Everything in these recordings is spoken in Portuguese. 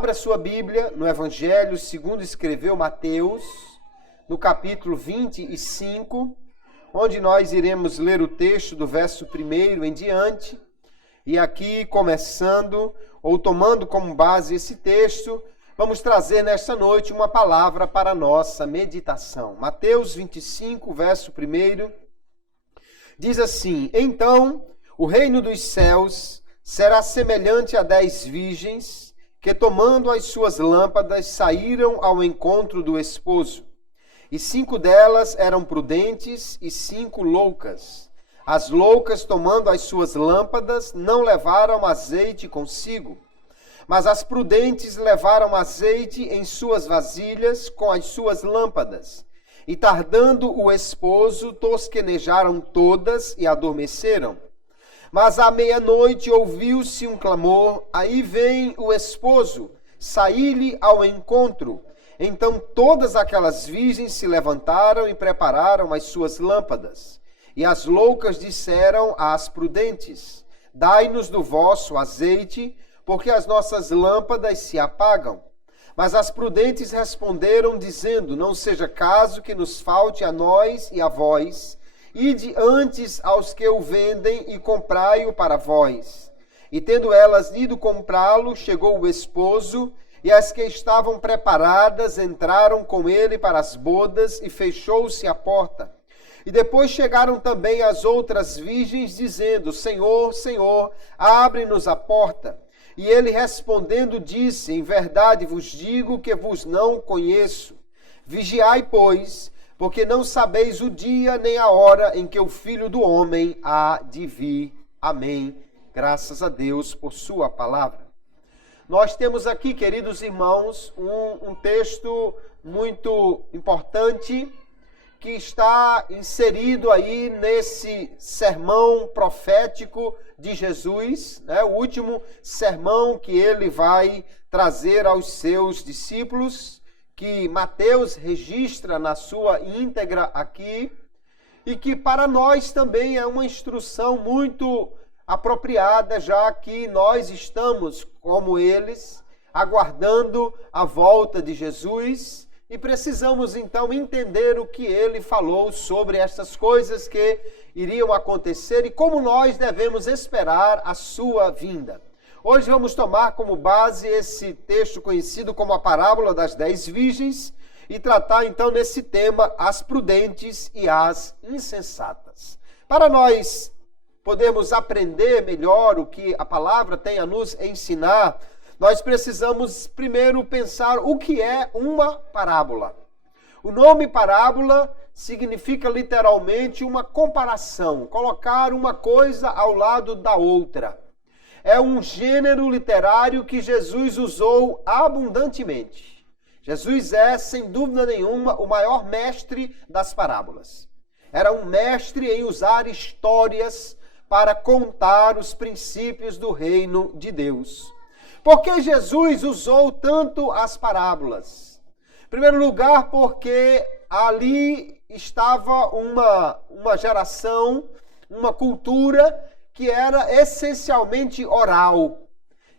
Abra sua Bíblia no Evangelho segundo escreveu Mateus, no capítulo 25, onde nós iremos ler o texto do verso 1 em diante. E aqui, começando, ou tomando como base esse texto, vamos trazer nesta noite uma palavra para a nossa meditação. Mateus 25, verso 1, diz assim: Então, o reino dos céus será semelhante a 10 virgens que, tomando as suas lâmpadas, saíram ao encontro do esposo. E 5 delas eram prudentes e 5 loucas. As loucas, tomando as suas lâmpadas, não levaram azeite consigo, mas as prudentes levaram azeite em suas vasilhas com as suas lâmpadas. E tardando o esposo, tosquenejaram todas e adormeceram. Mas à meia-noite ouviu-se um clamor: aí vem o esposo, saí-lhe ao encontro. Então todas aquelas virgens se levantaram e prepararam as suas lâmpadas. E as loucas disseram às prudentes: dai-nos do vosso azeite, porque as nossas lâmpadas se apagam. Mas as prudentes responderam, dizendo: não seja caso que nos falte a nós e a vós. Ide antes aos que o vendem e comprai-o para vós. E tendo elas ido comprá-lo, chegou o esposo, e as que estavam preparadas entraram com ele para as bodas, e fechou-se a porta. E depois chegaram também as outras virgens, dizendo: Senhor, Senhor, abre-nos a porta. E ele respondendo disse: em verdade vos digo que vos não conheço. Vigiai, pois, porque não sabeis o dia nem a hora em que o Filho do Homem há de vir. Amém. Graças a Deus por sua palavra. Nós temos aqui, queridos irmãos, um texto muito importante que está inserido aí nesse sermão profético de Jesus, né? O último sermão que ele vai trazer aos seus discípulos, que Mateus registra na sua íntegra aqui, e que para nós também é uma instrução muito apropriada, já que nós estamos, como eles, aguardando a volta de Jesus, e precisamos então entender o que ele falou sobre essas coisas que iriam acontecer e como nós devemos esperar a sua vinda. Hoje vamos tomar como base esse texto conhecido como a parábola das 10 virgens e tratar então nesse tema as prudentes e as insensatas. Para nós podermos aprender melhor o que a palavra tem a nos ensinar, nós precisamos primeiro pensar o que é uma parábola. O nome parábola significa literalmente uma comparação, colocar uma coisa ao lado da outra. É um gênero literário que Jesus usou abundantemente. Jesus é, sem dúvida nenhuma, o maior mestre das parábolas. Era um mestre em usar histórias para contar os princípios do reino de Deus. Por que Jesus usou tanto as parábolas? Em primeiro lugar, porque ali estava uma geração, uma cultura que era essencialmente oral,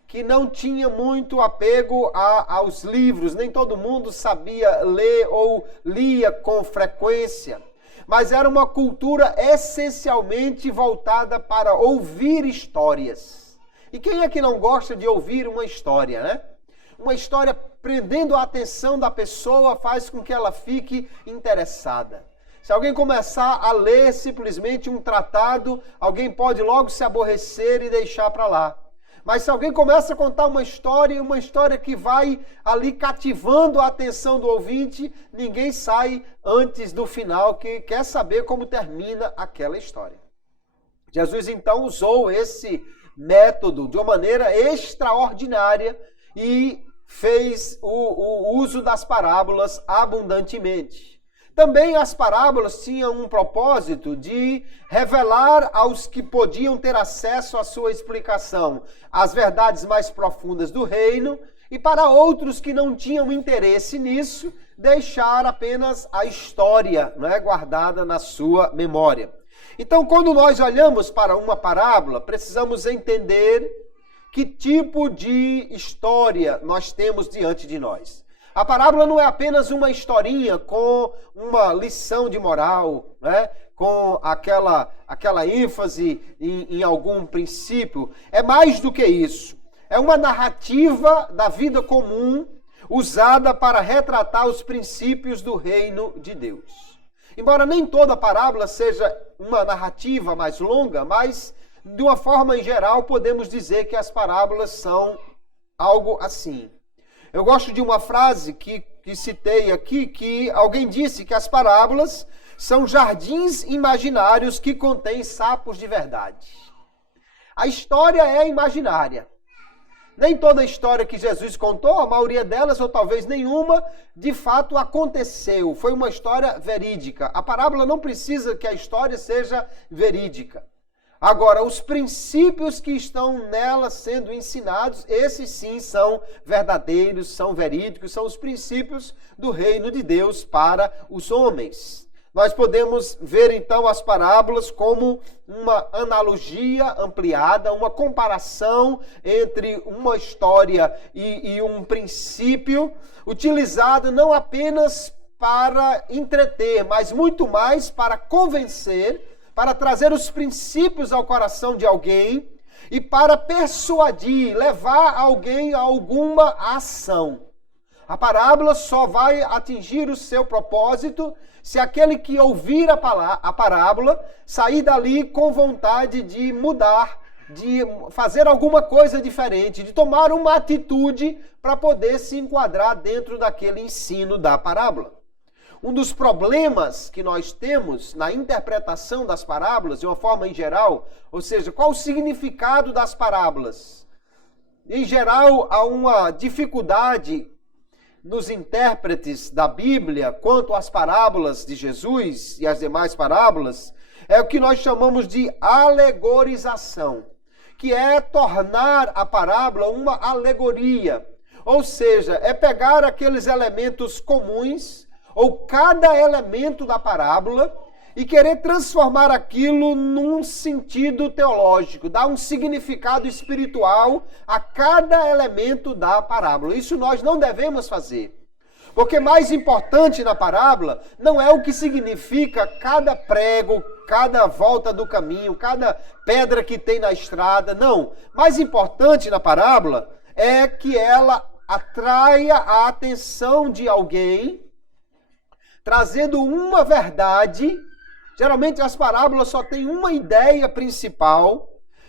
que não tinha muito apego aos livros, nem todo mundo sabia ler ou lia com frequência, mas era uma cultura essencialmente voltada para ouvir histórias. E quem é que não gosta de ouvir uma história, né? Uma história prendendo a atenção da pessoa faz com que ela fique interessada. Se alguém começar a ler simplesmente um tratado, alguém pode logo se aborrecer e deixar para lá. Mas se alguém começa a contar uma história que vai ali cativando a atenção do ouvinte, ninguém sai antes do final, que quer saber como termina aquela história. Jesus então usou esse método de uma maneira extraordinária e fez o uso das parábolas abundantemente. Também as parábolas tinham um propósito de revelar aos que podiam ter acesso à sua explicação as verdades mais profundas do reino, e para outros que não tinham interesse nisso, deixar apenas a história, né, guardada na sua memória. Então, quando nós olhamos para uma parábola, precisamos entender que tipo de história nós temos diante de nós. A parábola não é apenas uma historinha com uma lição de moral, né? Com aquela ênfase em algum princípio. É mais do que isso. É uma narrativa da vida comum usada para retratar os princípios do reino de Deus. Embora nem toda parábola seja uma narrativa mais longa, mas de uma forma em geral podemos dizer que as parábolas são algo assim. Eu gosto de uma frase que citei aqui, que alguém disse que as parábolas são jardins imaginários que contêm sapos de verdade. A história é imaginária. Nem toda a história que Jesus contou, a maioria delas, ou talvez nenhuma, de fato aconteceu. Foi uma história verídica. A parábola não precisa que a história seja verídica. Agora, os princípios que estão nela sendo ensinados, esses sim são verdadeiros, são verídicos, são os princípios do reino de Deus para os homens. Nós podemos ver então as parábolas como uma analogia ampliada, uma comparação entre uma história e um princípio, utilizado não apenas para entreter, mas muito mais para convencer, para trazer os princípios ao coração de alguém e para persuadir, levar alguém a alguma ação. A parábola só vai atingir o seu propósito se aquele que ouvir a parábola sair dali com vontade de mudar, de fazer alguma coisa diferente, de tomar uma atitude para poder se enquadrar dentro daquele ensino da parábola. Um dos problemas que nós temos na interpretação das parábolas, de uma forma em geral, ou seja, qual o significado das parábolas? Em geral, há uma dificuldade nos intérpretes da Bíblia quanto às parábolas de Jesus e as demais parábolas, é o que nós chamamos de alegorização, que é tornar a parábola uma alegoria. Ou seja, é pegar aqueles elementos comuns, ou cada elemento da parábola, e querer transformar aquilo num sentido teológico, dar um significado espiritual a cada elemento da parábola. Isso nós não devemos fazer. Porque mais importante na parábola não é o que significa cada prego, cada volta do caminho, cada pedra que tem na estrada. Não. Mais importante na parábola é que ela atraia a atenção de alguém, trazendo uma verdade. Geralmente as parábolas só têm uma ideia principal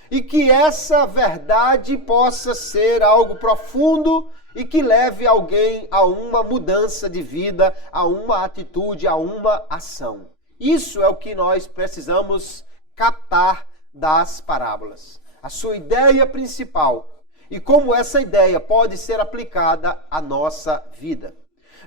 e que essa verdade possa ser algo profundo e que leve alguém a uma mudança de vida, a uma atitude, a uma ação. Isso é o que nós precisamos captar das parábolas. A sua ideia principal e como essa ideia pode ser aplicada à nossa vida.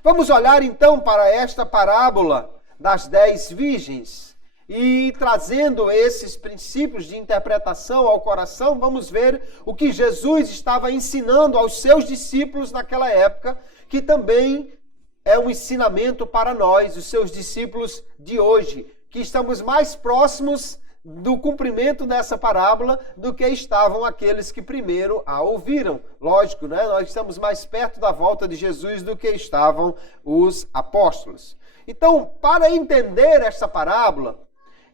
Vamos olhar então para esta parábola das 10 virgens e trazendo esses princípios de interpretação ao coração, vamos ver o que Jesus estava ensinando aos seus discípulos naquela época, que também é um ensinamento para nós, os seus discípulos de hoje, que estamos mais próximos do cumprimento dessa parábola do que estavam aqueles que primeiro a ouviram. Lógico, né? Nós estamos mais perto da volta de Jesus do que estavam os apóstolos. Então, para entender esta parábola,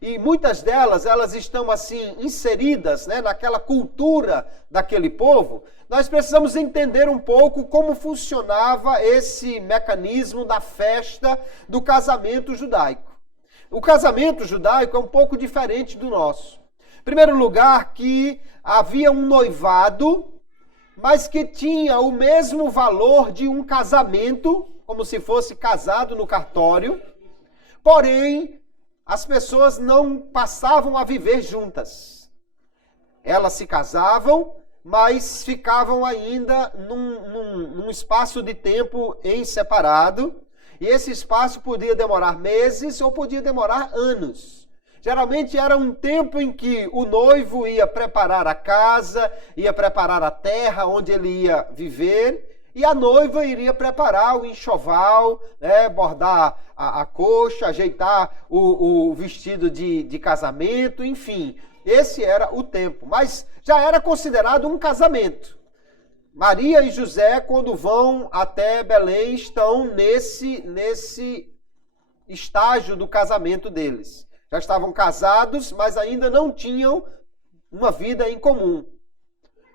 e muitas delas, elas estão assim inseridas, né, naquela cultura daquele povo, nós precisamos entender um pouco como funcionava esse mecanismo da festa do casamento judaico. O casamento judaico é um pouco diferente do nosso. Em primeiro lugar, que havia um noivado, mas que tinha o mesmo valor de um casamento, como se fosse casado no cartório, porém, as pessoas não passavam a viver juntas. Elas se casavam, mas ficavam ainda num espaço de tempo em separado, e esse espaço podia demorar meses ou podia demorar anos. Geralmente era um tempo em que o noivo ia preparar a casa, ia preparar a terra onde ele ia viver, e a noiva iria preparar o enxoval, né, bordar a coxa, ajeitar o vestido de casamento, enfim. Esse era o tempo, mas já era considerado um casamento. Maria e José, quando vão até Belém, estão nesse estágio do casamento deles. Já estavam casados, mas ainda não tinham uma vida em comum.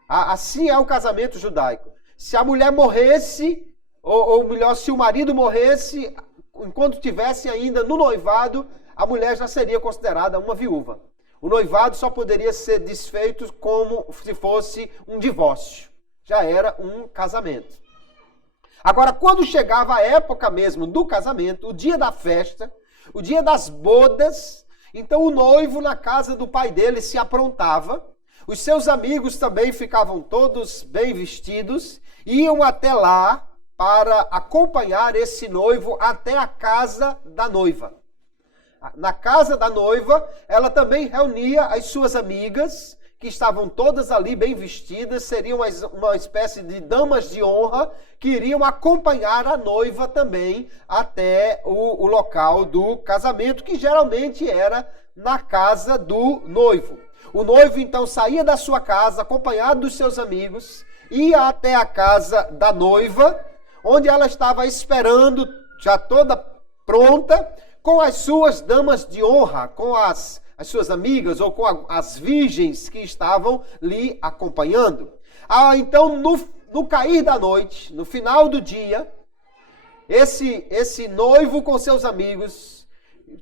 Assim é o casamento judaico. Se a mulher morresse, ou melhor, se o marido morresse, enquanto estivesse ainda no noivado, a mulher já seria considerada uma viúva. O noivado só poderia ser desfeito como se fosse um divórcio. Já era um casamento. Agora, quando chegava a época mesmo do casamento, o dia da festa, o dia das bodas, então o noivo na casa do pai dele se aprontava, os seus amigos também ficavam todos bem vestidos, iam até lá para acompanhar esse noivo até a casa da noiva. Na casa da noiva, ela também reunia as suas amigas, que estavam todas ali bem vestidas, seriam uma espécie de damas de honra, que iriam acompanhar a noiva também até o local do casamento, que geralmente era na casa do noivo. O noivo então saía da sua casa, acompanhado dos seus amigos, ia até a casa da noiva, onde ela estava esperando, já toda pronta, com as suas damas de honra, com as suas amigas ou com as virgens que estavam lhe acompanhando. Então, no cair da noite, no final do dia, esse noivo com seus amigos,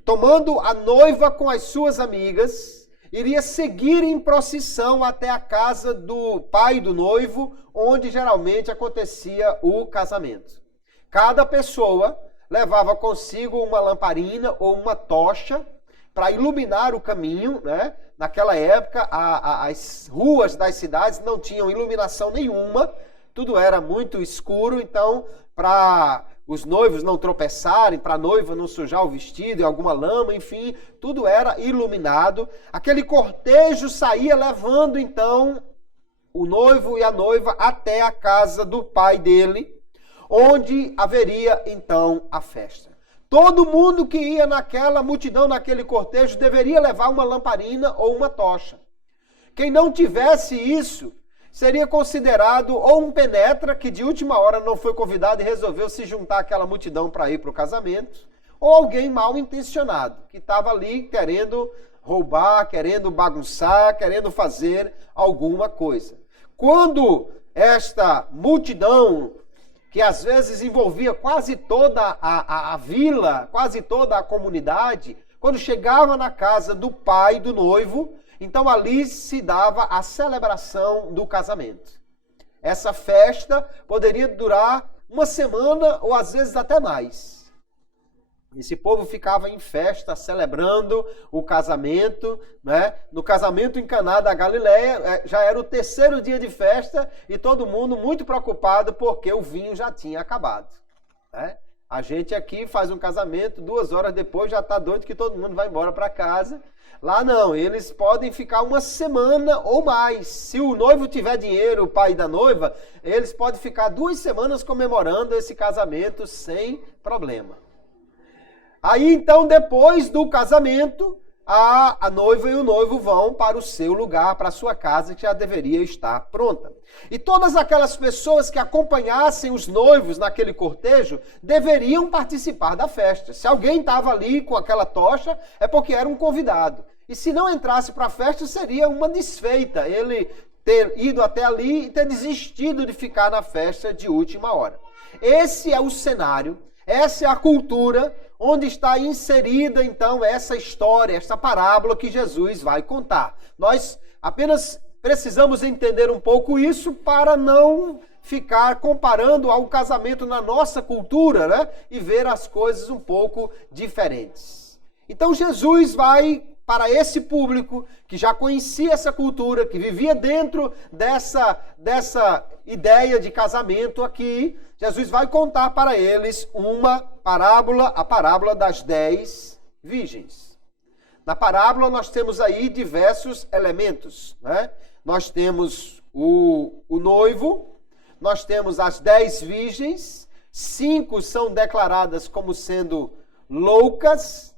tomando a noiva com as suas amigas, iria seguir em procissão até a casa do pai do noivo, onde geralmente acontecia o casamento. Cada pessoa levava consigo uma lamparina ou uma tocha para iluminar o caminho, né? Naquela época, as ruas das cidades não tinham iluminação nenhuma, tudo era muito escuro, então, para os noivos não tropeçarem, para a noiva não sujar o vestido em alguma lama, enfim, tudo era iluminado. Aquele cortejo saía levando, então, o noivo e a noiva até a casa do pai dele, onde haveria, então, a festa. Todo mundo que ia naquela multidão, naquele cortejo, deveria levar uma lamparina ou uma tocha. Quem não tivesse isso, seria considerado ou um penetra, que de última hora não foi convidado e resolveu se juntar àquela multidão para ir para o casamento, ou alguém mal intencionado, que estava ali querendo roubar, querendo bagunçar, querendo fazer alguma coisa. Quando esta multidão, que às vezes envolvia quase toda a vila, quase toda a comunidade, quando chegava na casa do pai do noivo, então ali se dava a celebração do casamento. Essa festa poderia durar uma semana ou às vezes até mais. Esse povo ficava em festa, celebrando o casamento, né? No casamento em Caná da Galileia, já era o terceiro dia de festa e todo mundo muito preocupado porque o vinho já tinha acabado, né? A gente aqui faz um casamento, 2 horas depois já está doido que todo mundo vai embora para casa. Lá não, eles podem ficar uma semana ou mais. Se o noivo tiver dinheiro, o pai da noiva, eles podem ficar 2 semanas comemorando esse casamento sem problema. Aí então, depois do casamento, a noiva e o noivo vão para o seu lugar, para a sua casa, que já deveria estar pronta. E todas aquelas pessoas que acompanhassem os noivos naquele cortejo deveriam participar da festa. Se alguém estava ali com aquela tocha, é porque era um convidado. E se não entrasse para a festa, seria uma desfeita ele ter ido até ali e ter desistido de ficar na festa de última hora. Esse é o cenário, essa é a cultura onde está inserida, então, essa história, essa parábola que Jesus vai contar. Nós apenas precisamos entender um pouco isso para não ficar comparando ao casamento na nossa cultura, né? E ver as coisas um pouco diferentes. Então, Jesus vai para esse público que já conhecia essa cultura, que vivia dentro dessa ideia de casamento aqui. Jesus vai contar para eles uma parábola, a parábola das 10 virgens. Na parábola nós temos aí diversos elementos, né? Nós temos o noivo, nós temos as 10 virgens, 5 são declaradas como sendo loucas,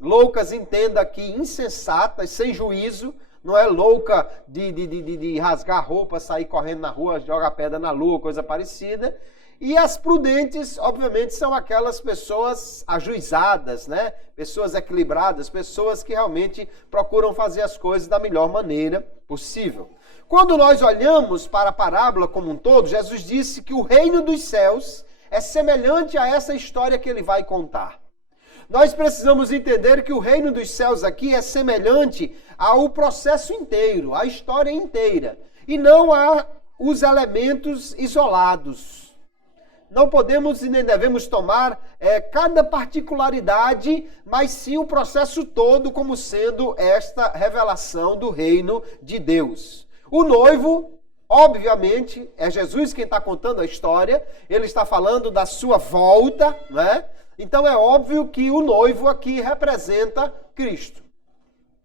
entenda aqui, insensatas, sem juízo, não é louca de rasgar a roupa, sair correndo na rua, jogar pedra na lua, coisa parecida. E as prudentes, obviamente, são aquelas pessoas ajuizadas, né? Pessoas equilibradas, pessoas que realmente procuram fazer as coisas da melhor maneira possível. Quando nós olhamos para a parábola como um todo, Jesus disse que o reino dos céus é semelhante a essa história que ele vai contar. Nós precisamos entender que o reino dos céus aqui é semelhante ao processo inteiro, à história inteira, e não a os elementos isolados. Não podemos e nem devemos tomar cada particularidade, mas sim o processo todo como sendo esta revelação do reino de Deus. O noivo, obviamente, é Jesus quem está contando a história, ele está falando da sua volta, né? Então é óbvio que o noivo aqui representa Cristo.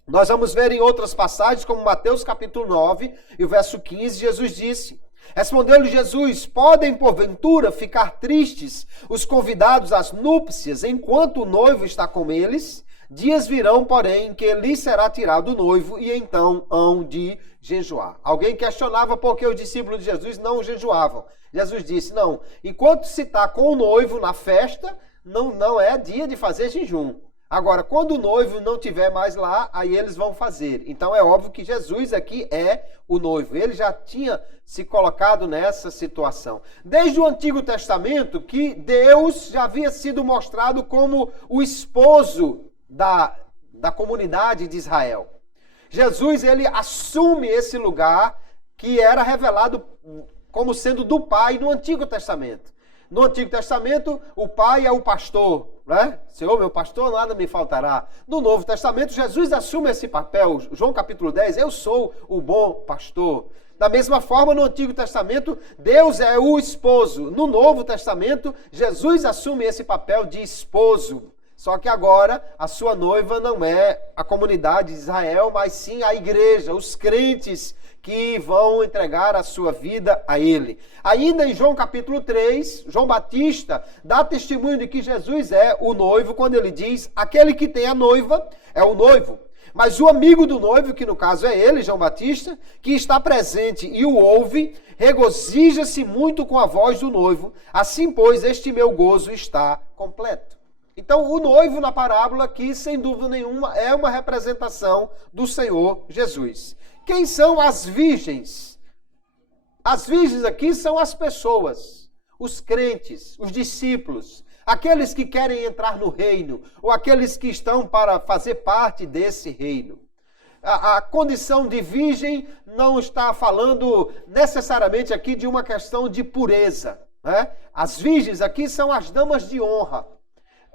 Nós vamos ver em outras passagens, como Mateus capítulo 9 e o verso 15, Jesus disse: respondeu-lhe Jesus: podem porventura ficar tristes os convidados às núpcias enquanto o noivo está com eles? Dias virão, porém, que lhe será tirado o noivo e então hão de jejuar. Alguém questionava por que os discípulos de Jesus não jejuavam. Jesus disse: não, enquanto se está com o noivo na festa, não é dia de fazer jejum. Agora, quando o noivo não estiver mais lá, aí eles vão fazer. Então é óbvio que Jesus aqui é o noivo. Ele já tinha se colocado nessa situação. Desde o Antigo Testamento, que Deus já havia sido mostrado como o esposo da comunidade de Israel. Jesus, ele assume esse lugar que era revelado como sendo do Pai no Antigo Testamento. No Antigo Testamento, o Pai é o pastor, né? Senhor, meu pastor, nada me faltará. No Novo Testamento, Jesus assume esse papel. João capítulo 10, eu sou o bom pastor. Da mesma forma, no Antigo Testamento, Deus é o esposo. No Novo Testamento, Jesus assume esse papel de esposo. Só que agora, a sua noiva não é a comunidade de Israel, mas sim a igreja, os crentes que vão entregar a sua vida a ele. Ainda em João capítulo 3, João Batista dá testemunho de que Jesus é o noivo, quando ele diz: aquele que tem a noiva é o noivo. Mas o amigo do noivo, que no caso é ele, João Batista, que está presente e o ouve, regozija-se muito com a voz do noivo. Assim, pois, este meu gozo está completo. Então, o noivo na parábola aqui, sem dúvida nenhuma, é uma representação do Senhor Jesus. Quem são as virgens? As virgens aqui são as pessoas, os crentes, os discípulos, aqueles que querem entrar no reino, ou aqueles que estão para fazer parte desse reino. A condição de virgem não está falando necessariamente aqui de uma questão de pureza, né? As virgens aqui são as damas de honra.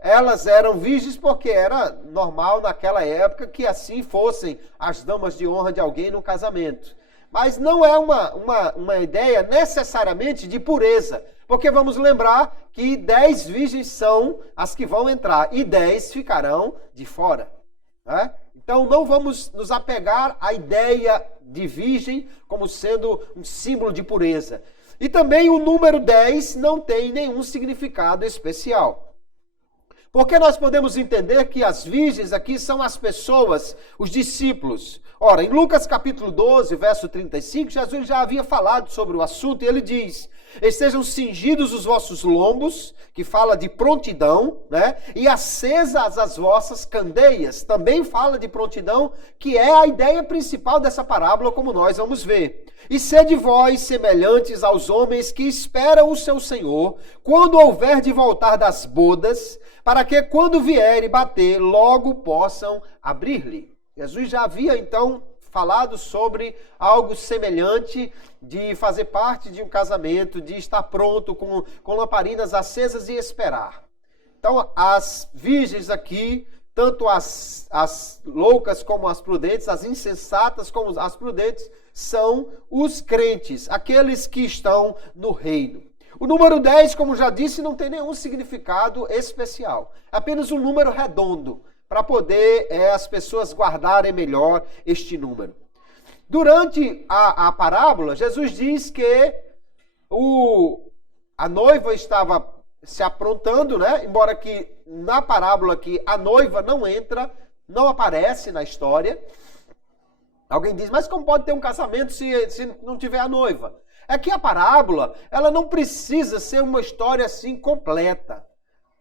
Elas eram virgens porque era normal naquela época que assim fossem as damas de honra de alguém no casamento. Mas não é uma ideia necessariamente de pureza, porque vamos lembrar que 10 virgens são as que vão entrar e 10 ficarão de fora, né? Então não vamos nos apegar à ideia de virgem como sendo um símbolo de pureza. E também o número 10 não tem nenhum significado especial. Porque nós podemos entender que as virgens aqui são as pessoas, os discípulos. Ora, em Lucas capítulo 12, verso 35, Jesus já havia falado sobre o assunto e ele diz: estejam cingidos os vossos lombos, que fala de prontidão, né? E acesas as vossas candeias, também fala de prontidão, que é a ideia principal dessa parábola, como nós vamos ver. E sede vós semelhantes aos homens que esperam o seu Senhor, quando houver de voltar das bodas, para que quando vier e bater, logo possam abrir-lhe. Jesus já havia então falado sobre algo semelhante de fazer parte de um casamento, de estar pronto com lamparinas acesas e esperar. Então as virgens aqui, tanto as loucas como as prudentes, as insensatas como as prudentes, são os crentes, aqueles que estão no reino. O número 10, como já disse, não tem nenhum significado especial. É apenas um número redondo, para poder as pessoas guardarem melhor este número. Durante a parábola, Jesus diz que a noiva estava se aprontando, né? Embora que na parábola aqui a noiva não entra, não aparece na história. Alguém diz, mas como pode ter um casamento se não tiver a noiva? É que a parábola, ela não precisa ser uma história assim completa.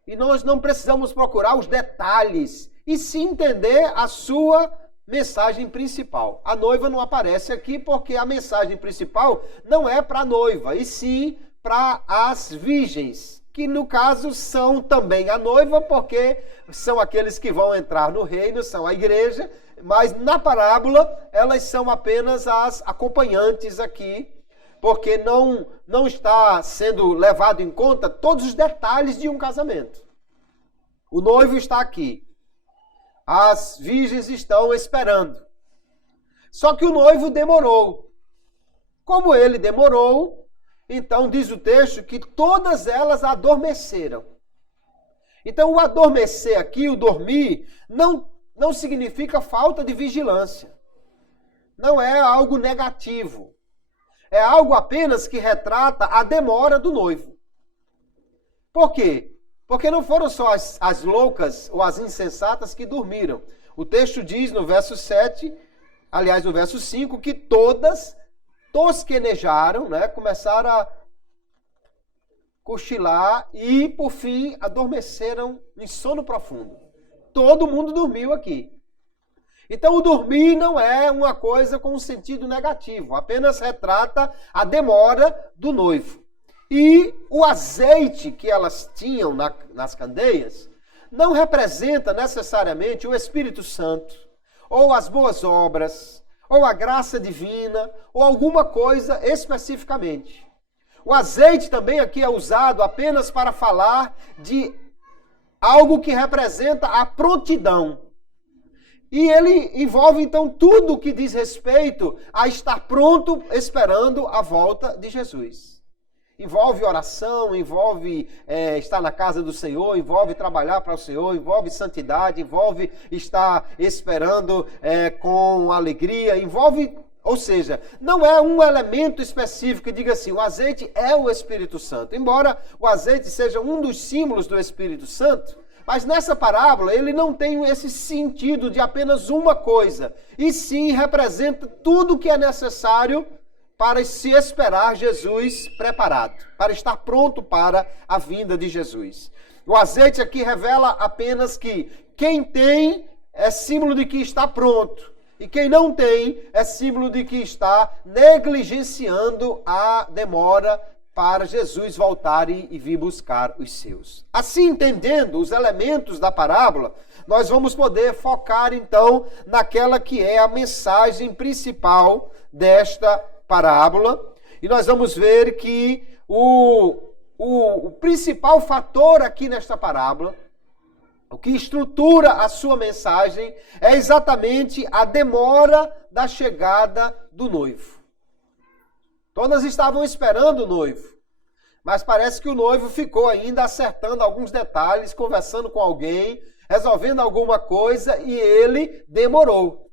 E nós não precisamos procurar os detalhes, e sim entender a sua mensagem principal. A noiva não aparece aqui porque a mensagem principal não é para a noiva, e sim para as virgens, que no caso são também a noiva, porque são aqueles que vão entrar no reino, são a igreja, mas na parábola elas são apenas as acompanhantes aqui, porque não está sendo levado em conta todos os detalhes de um casamento. O noivo está aqui. As virgens estão esperando. Só que o noivo demorou. Como ele demorou, então diz o texto que todas elas adormeceram. Então o adormecer aqui, o dormir, não significa falta de vigilância. Não é algo negativo. É algo apenas que retrata a demora do noivo. Por quê? Porque não foram só as loucas ou as insensatas que dormiram. O texto diz no verso 7, aliás no verso 5, que todas tosquenejaram, né? Começaram a cochilar e, por fim, adormeceram em sono profundo. Todo mundo dormiu aqui. Então, o dormir não é uma coisa com um sentido negativo, apenas retrata a demora do noivo. E o azeite que elas tinham nas candeias não representa necessariamente o Espírito Santo, ou as boas obras, ou a graça divina, ou alguma coisa especificamente. O azeite também aqui é usado apenas para falar de algo que representa a prontidão. E ele envolve, então, tudo que diz respeito a estar pronto, esperando a volta de Jesus. Envolve oração, envolve estar na casa do Senhor, envolve trabalhar para o Senhor, envolve santidade, envolve estar esperando com alegria, envolve, ou seja, não é um elemento específico que diga assim, o azeite é o Espírito Santo. Embora o azeite seja um dos símbolos do Espírito Santo, mas nessa parábola ele não tem esse sentido de apenas uma coisa, e sim representa tudo o que é necessário para se esperar Jesus preparado, para estar pronto para a vinda de Jesus. O azeite aqui revela apenas que quem tem é símbolo de que está pronto, e quem não tem é símbolo de que está negligenciando a demora para Jesus voltar e vir buscar os seus. Assim, entendendo os elementos da parábola, nós vamos poder focar então naquela que é a mensagem principal desta parábola, e nós vamos ver que o principal fator aqui nesta parábola, o que estrutura a sua mensagem, é exatamente a demora da chegada do noivo. Todas estavam esperando o noivo, mas parece que o noivo ficou ainda acertando alguns detalhes, conversando com alguém, resolvendo alguma coisa, e ele demorou.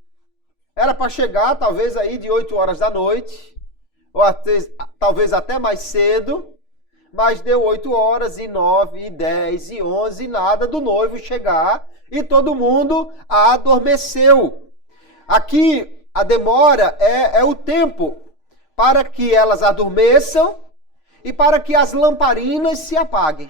Era para chegar talvez aí de 8 horas da noite, ou talvez até mais cedo, mas deu 8 horas e 9, e 10, e 11, e nada do noivo chegar, e todo mundo adormeceu. Aqui a demora é o tempo para que elas adormeçam e para que as lamparinas se apaguem.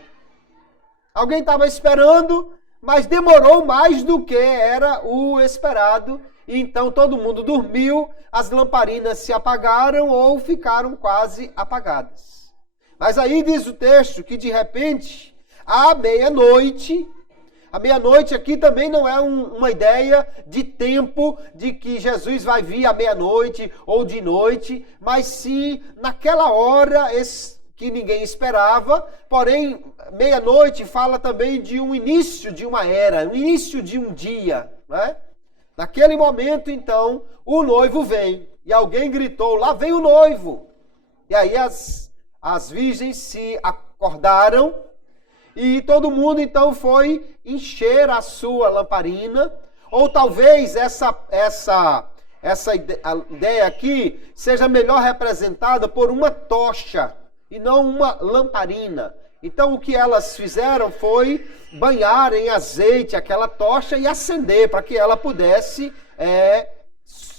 Alguém estava esperando, mas demorou mais do que era o esperado, e então todo mundo dormiu, as lamparinas se apagaram ou ficaram quase apagadas. Mas aí diz o texto que de repente, à meia-noite, a meia-noite aqui também não é uma ideia de tempo de que Jesus vai vir à meia-noite ou de noite, mas sim naquela hora que ninguém esperava, porém meia-noite fala também de um início de uma era, um início de um dia, né? Naquele momento, então, o noivo vem, e alguém gritou, lá vem o noivo. E aí as virgens se acordaram, e todo mundo então foi encher a sua lamparina, ou talvez essa ideia aqui seja melhor representada por uma tocha, e não uma lamparina. Então o que elas fizeram foi banhar em azeite aquela tocha e acender para que ela pudesse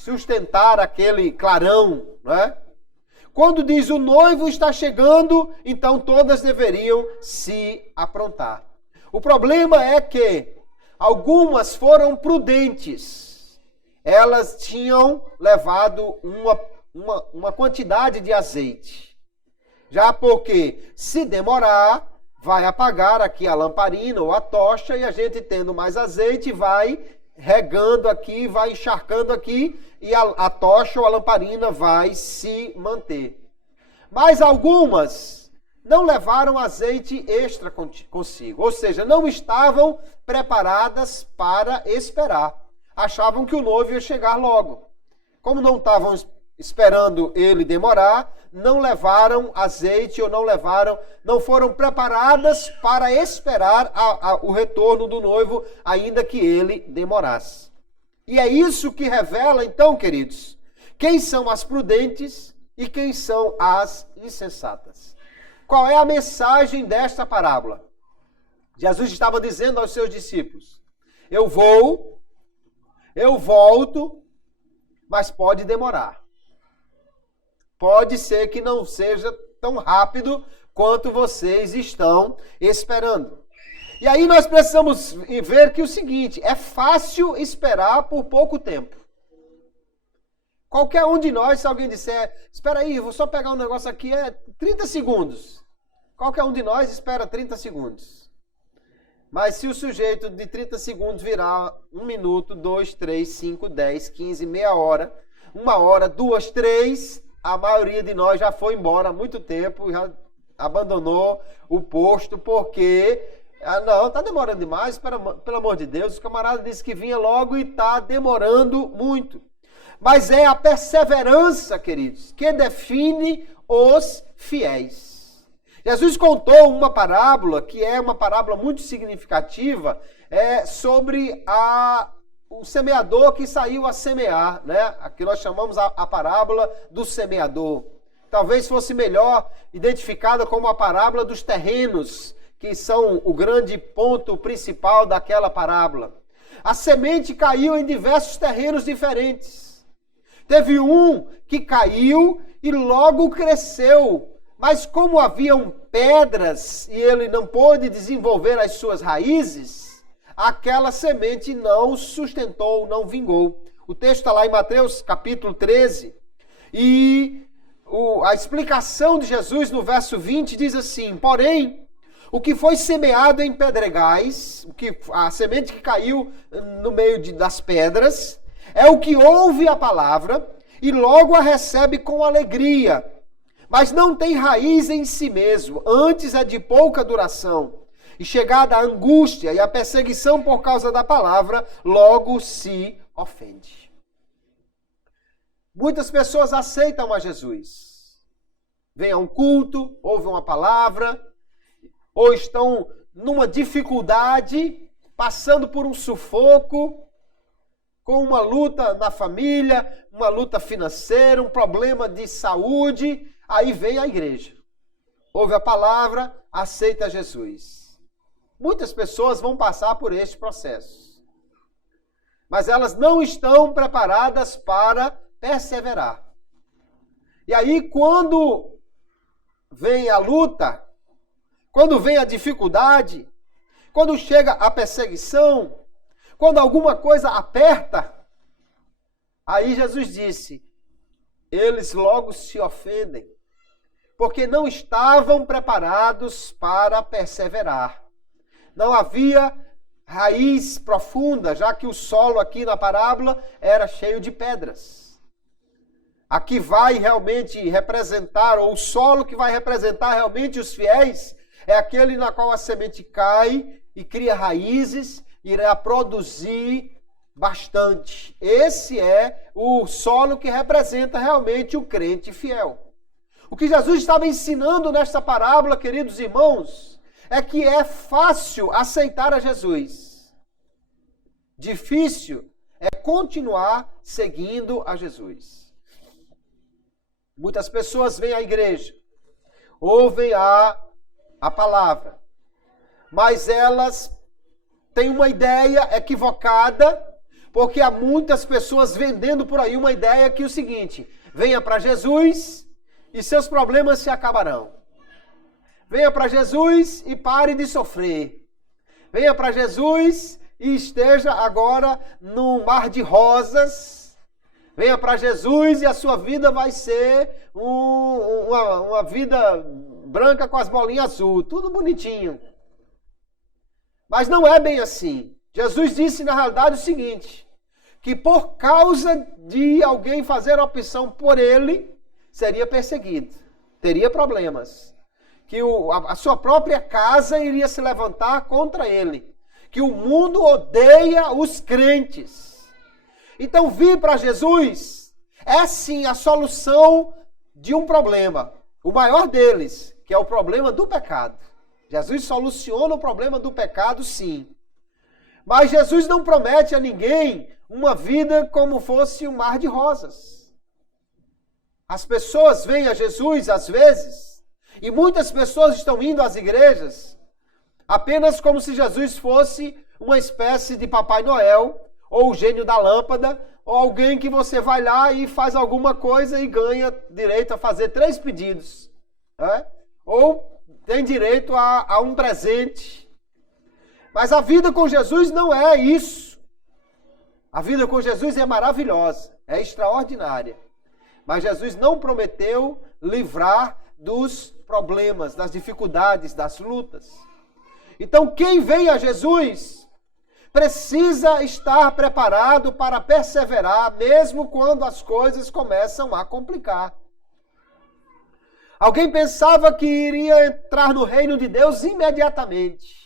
sustentar aquele clarão, não é? Quando diz o noivo está chegando, então todas deveriam se aprontar. O problema é que algumas foram prudentes. Elas tinham levado uma quantidade de azeite. Já porque se demorar, vai apagar aqui a lamparina ou a tocha e a gente tendo mais azeite vai regando aqui, vai encharcando aqui e a tocha ou a lamparina vai se manter. Mas algumas não levaram azeite extra consigo, ou seja, não estavam preparadas para esperar. Achavam que o noivo ia chegar logo. Como não estavam esperando ele demorar, não levaram azeite ou não foram preparadas para esperar o retorno do noivo, ainda que ele demorasse. E é isso que revela, então, queridos, quem são as prudentes e quem são as insensatas. Qual é a mensagem desta parábola? Jesus estava dizendo aos seus discípulos: eu volto, mas pode demorar. Pode ser que não seja tão rápido quanto vocês estão esperando. E aí nós precisamos ver que o seguinte, é fácil esperar por pouco tempo. Qualquer um de nós, se alguém disser, espera aí, vou só pegar um negócio aqui, é 30 segundos. Qualquer um de nós espera 30 segundos. Mas se o sujeito de 30 segundos virar 1 minuto, 2, 3, 5, 10, 15, meia hora, 1 hora, 2, 3, a maioria de nós já foi embora há muito tempo, já abandonou o posto, porque, não, está demorando demais, pelo amor de Deus, os camaradas disse que vinha logo e está demorando muito. Mas é a perseverança, queridos, que define os fiéis. Jesus contou uma parábola, que é uma parábola muito significativa, sobre o semeador que saiu a semear, né? A que nós chamamos a parábola do semeador. Talvez fosse melhor identificada como a parábola dos terrenos, que são o grande ponto principal daquela parábola. A semente caiu em diversos terrenos diferentes. Teve um que caiu e logo cresceu, mas como haviam pedras e ele não pôde desenvolver as suas raízes, aquela semente não sustentou, não vingou. O texto está lá em Mateus capítulo 13 e a explicação de Jesus no verso 20 diz assim: porém, o que foi semeado em pedregais, a semente que caiu no meio das pedras, é o que ouve a palavra e logo a recebe com alegria, mas não tem raiz em si mesmo, antes é de pouca duração. E chegada a angústia e a perseguição por causa da palavra, logo se ofende. Muitas pessoas aceitam a Jesus. Vêm a um culto, ouvem uma palavra, ou estão numa dificuldade, passando por um sufoco, com uma luta na família, uma luta financeira, um problema de saúde, aí vem a igreja. Ouve a palavra, aceita Jesus. Muitas pessoas vão passar por este processo. Mas elas não estão preparadas para perseverar. E aí, quando vem a luta, quando vem a dificuldade, quando chega a perseguição, quando alguma coisa aperta, aí Jesus disse, eles logo se ofendem, porque não estavam preparados para perseverar. Não havia raiz profunda, já que o solo aqui na parábola era cheio de pedras. Aqui vai realmente representar, ou o solo que vai representar realmente os fiéis, é aquele na qual a semente cai e cria raízes, irá produzir bastante. Esse é o solo que representa realmente o crente fiel. O que Jesus estava ensinando nesta parábola, queridos irmãos, é que é fácil aceitar a Jesus. Difícil é continuar seguindo a Jesus. Muitas pessoas vêm à igreja, ouvem a palavra, mas elas têm uma ideia equivocada, Porque há muitas pessoas vendendo por aí uma ideia que é o seguinte: venha para Jesus e seus problemas se acabarão. Venha para Jesus e pare de sofrer. Venha para Jesus e esteja agora num mar de rosas. Venha para Jesus e a sua vida vai ser uma vida branca com as bolinhas azul, tudo bonitinho. Mas não é bem assim. Jesus disse na realidade o seguinte, que por causa de alguém fazer opção por ele, seria perseguido, teria problemas. Que a sua própria casa iria se levantar contra ele. Que o mundo odeia os crentes. Então vir para Jesus é sim a solução de um problema. O maior deles, que é o problema do pecado. Jesus soluciona o problema do pecado, sim. Mas Jesus não promete a ninguém uma vida como fosse um mar de rosas. As pessoas vêm a Jesus, às vezes, e muitas pessoas estão indo às igrejas apenas como se Jesus fosse uma espécie de Papai Noel, ou o gênio da lâmpada, ou alguém que você vai lá e faz alguma coisa e ganha direito a fazer 3 pedidos. Né? Ou tem direito a um presente. Mas a vida com Jesus não é isso. A vida com Jesus é maravilhosa, é extraordinária. Mas Jesus não prometeu livrar dos problemas, das dificuldades, das lutas. Então quem vem a Jesus precisa estar preparado para perseverar, mesmo quando as coisas começam a complicar. Alguém pensava que iria entrar no reino de Deus imediatamente.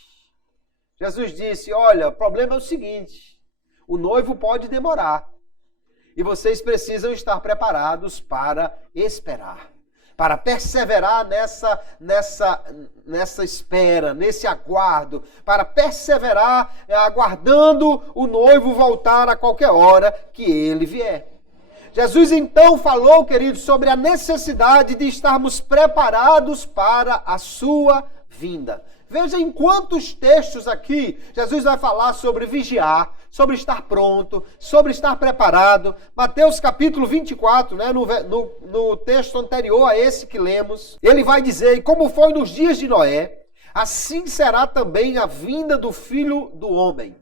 Jesus disse, olha, o problema é o seguinte, o noivo pode demorar. E vocês precisam estar preparados para esperar. Para perseverar nessa espera, nesse aguardo. Para perseverar aguardando o noivo voltar a qualquer hora que ele vier. Jesus então falou, queridos, sobre a necessidade de estarmos preparados para a sua vinda. Veja em quantos textos aqui Jesus vai falar sobre vigiar, sobre estar pronto, sobre estar preparado. Mateus capítulo 24, né, no texto anterior a esse que lemos, ele vai dizer, e como foi nos dias de Noé, assim será também a vinda do Filho do Homem.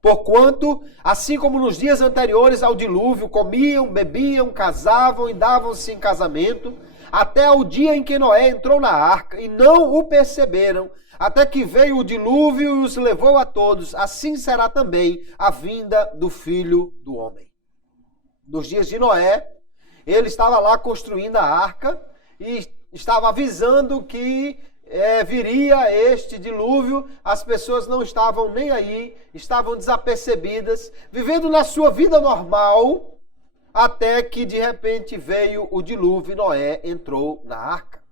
Porquanto, assim como nos dias anteriores ao dilúvio, comiam, bebiam, casavam e davam-se em casamento, até o dia em que Noé entrou na arca, e não o perceberam, até que veio o dilúvio e os levou a todos, assim será também a vinda do Filho do Homem. Nos dias de Noé, ele estava lá construindo a arca, e estava avisando que viria este dilúvio, as pessoas não estavam nem aí, estavam desapercebidas, vivendo na sua vida normal, até que de repente veio o dilúvio e Noé entrou na arca.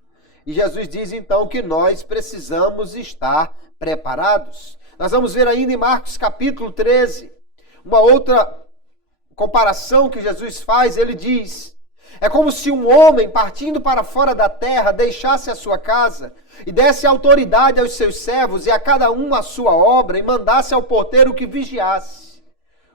E Jesus diz então que nós precisamos estar preparados. Nós vamos ver ainda em Marcos capítulo 13, uma outra comparação que Jesus faz, ele diz, é como se um homem partindo para fora da terra deixasse a sua casa e desse autoridade aos seus servos e a cada um a sua obra e mandasse ao porteiro que vigiasse.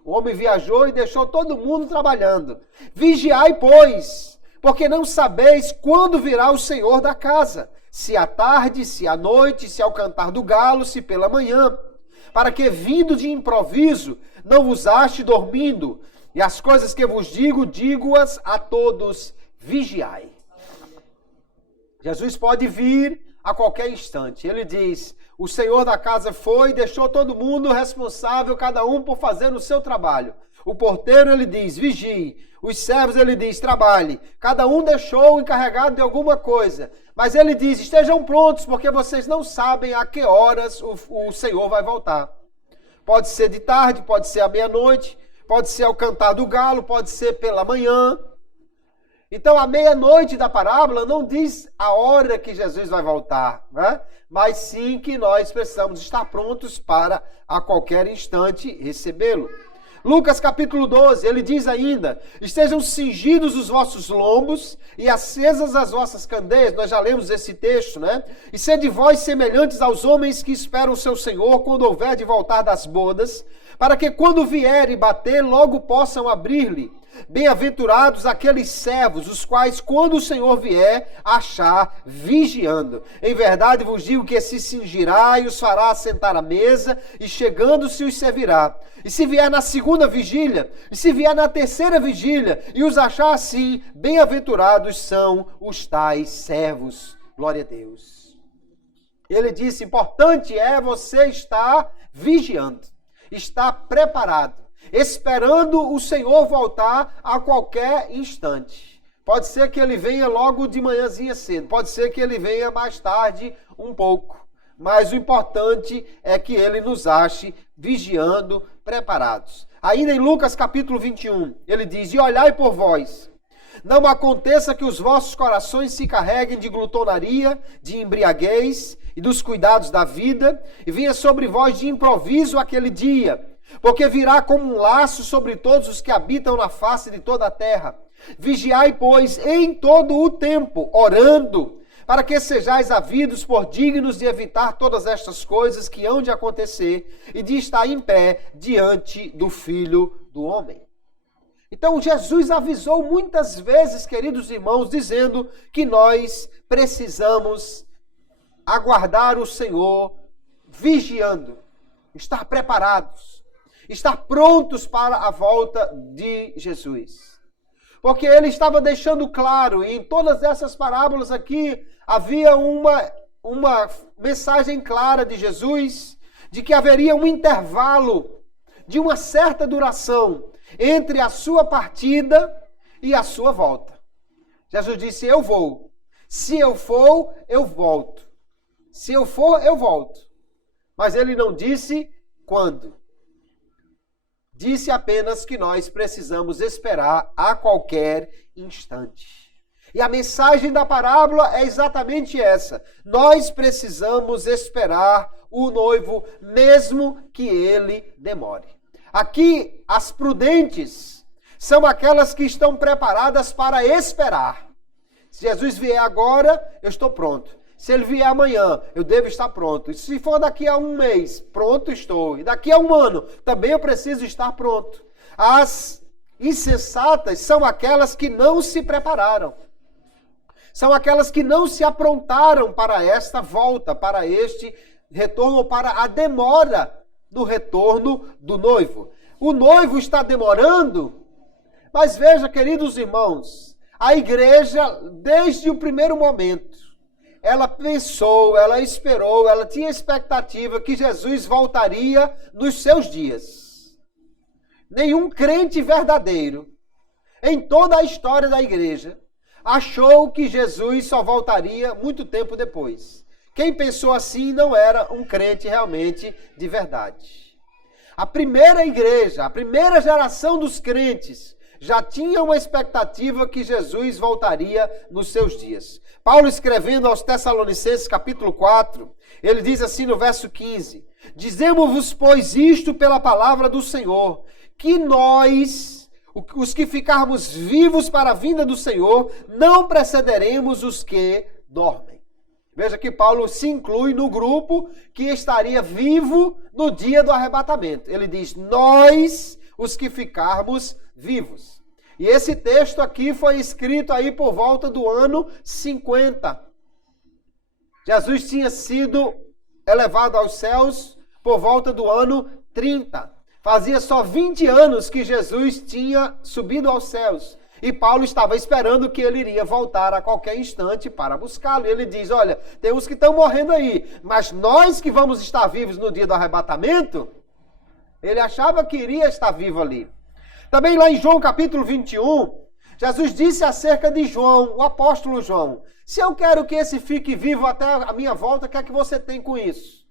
O homem viajou e deixou todo mundo trabalhando. Vigiai, pois, porque não sabeis quando virá o Senhor da casa, se à tarde, se à noite, se ao cantar do galo, se pela manhã, para que vindo de improviso não vos ache dormindo. E as coisas que vos digo, digo-as a todos, vigiai. Jesus pode vir a qualquer instante. Ele diz, o Senhor da casa foi e deixou todo mundo responsável, cada um por fazer o seu trabalho. O porteiro, ele diz, vigie. Os servos, ele diz, trabalhe. Cada um deixou encarregado de alguma coisa. Mas ele diz, estejam prontos, porque vocês não sabem a que horas o Senhor vai voltar. Pode ser de tarde, pode ser à meia-noite, pode ser ao cantar do galo, pode ser pela manhã. Então, a meia-noite da parábola não diz a hora que Jesus vai voltar, né? Mas sim que nós precisamos estar prontos para, a qualquer instante, recebê-lo. Lucas capítulo 12, ele diz ainda: estejam cingidos os vossos lombos e acesas as vossas candeias. Nós já lemos esse texto, né? E sede vós semelhantes aos homens que esperam o seu Senhor quando houver de voltar das bodas, para que quando vier e bater, logo possam abrir-lhe. Bem-aventurados aqueles servos, os quais, quando o Senhor vier, achar vigiando. Em verdade vos digo que se cingirá e os fará assentar à mesa, e chegando-se os servirá. E se vier na segunda vigília, e se vier na terceira vigília, e os achar assim, bem-aventurados são os tais servos. Glória a Deus. Ele disse, importante é você estar vigiando, estar preparado, esperando o Senhor voltar a qualquer instante. Pode ser que ele venha logo de manhãzinha cedo, pode ser que ele venha mais tarde um pouco, mas o importante é que ele nos ache vigiando, preparados. Ainda em Lucas capítulo 21, ele diz, e olhai por vós, não aconteça que os vossos corações se carreguem de glutonaria, de embriaguez e dos cuidados da vida, e venha sobre vós de improviso aquele dia, porque virá como um laço sobre todos os que habitam na face de toda a terra. Vigiai, pois, em todo o tempo, orando, para que sejais havidos por dignos de evitar todas estas coisas que hão de acontecer e de estar em pé diante do Filho do Homem. Então, Jesus avisou muitas vezes, queridos irmãos, dizendo que nós precisamos aguardar o Senhor vigiando, estar preparados, estar prontos para a volta de Jesus. Porque ele estava deixando claro, e em todas essas parábolas aqui, havia uma mensagem clara de Jesus, de que haveria um intervalo de uma certa duração entre a sua partida e a sua volta. Jesus disse, eu vou. Se eu for, eu volto. Se eu for, eu volto. Mas ele não disse quando. Disse apenas que nós precisamos esperar a qualquer instante. E a mensagem da parábola é exatamente essa. Nós precisamos esperar o noivo, mesmo que ele demore. Aqui, as prudentes são aquelas que estão preparadas para esperar. Se Jesus vier agora, eu estou pronto. Se ele vier amanhã, eu devo estar pronto. E se for daqui a um mês, pronto estou. E daqui a um ano, também eu preciso estar pronto. As insensatas são aquelas que não se prepararam. São aquelas que não se aprontaram para esta volta, para este retorno, ou para a demora do retorno do noivo. O noivo está demorando, mas veja, queridos irmãos, a igreja, desde o primeiro momento, ela pensou, ela esperou, ela tinha expectativa que Jesus voltaria nos seus dias. Nenhum crente verdadeiro, em toda a história da igreja, achou que Jesus só voltaria muito tempo depois. Quem pensou assim não era um crente realmente de verdade. A primeira igreja, a primeira geração dos crentes, já tinha uma expectativa que Jesus voltaria nos seus dias. Paulo, escrevendo aos Tessalonicenses, capítulo 4, ele diz assim no verso 15, dizemos-vos, pois, isto pela palavra do Senhor, que nós, os que ficarmos vivos para a vinda do Senhor, não precederemos os que dormem. Veja que Paulo se inclui no grupo que estaria vivo no dia do arrebatamento. Ele diz, nós, os que ficarmos vivos. E esse texto aqui foi escrito aí por volta do ano 50. Jesus tinha sido elevado aos céus por volta do ano 30. Fazia só 20 anos que Jesus tinha subido aos céus. E Paulo estava esperando que ele iria voltar a qualquer instante para buscá-lo. E ele diz, olha, tem uns que estão morrendo aí, mas nós que vamos estar vivos no dia do arrebatamento, ele achava que iria estar vivo ali. Também lá em João capítulo 21, Jesus disse acerca de João, o apóstolo João, se eu quero que esse fique vivo até a minha volta, o que é que você tem com isso?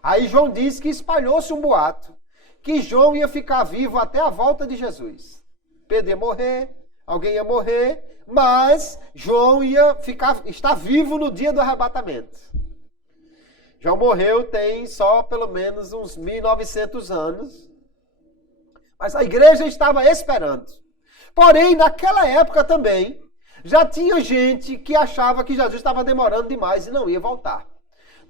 Aí João disse que espalhou-se um boato, que João ia ficar vivo até a volta de Jesus. Pedro ia morrer, alguém ia morrer, mas João ia estar vivo no dia do arrebatamento. João morreu tem só pelo menos uns 1900 anos. Mas a igreja estava esperando. Porém, naquela época também, já tinha gente que achava que Jesus estava demorando demais e não ia voltar.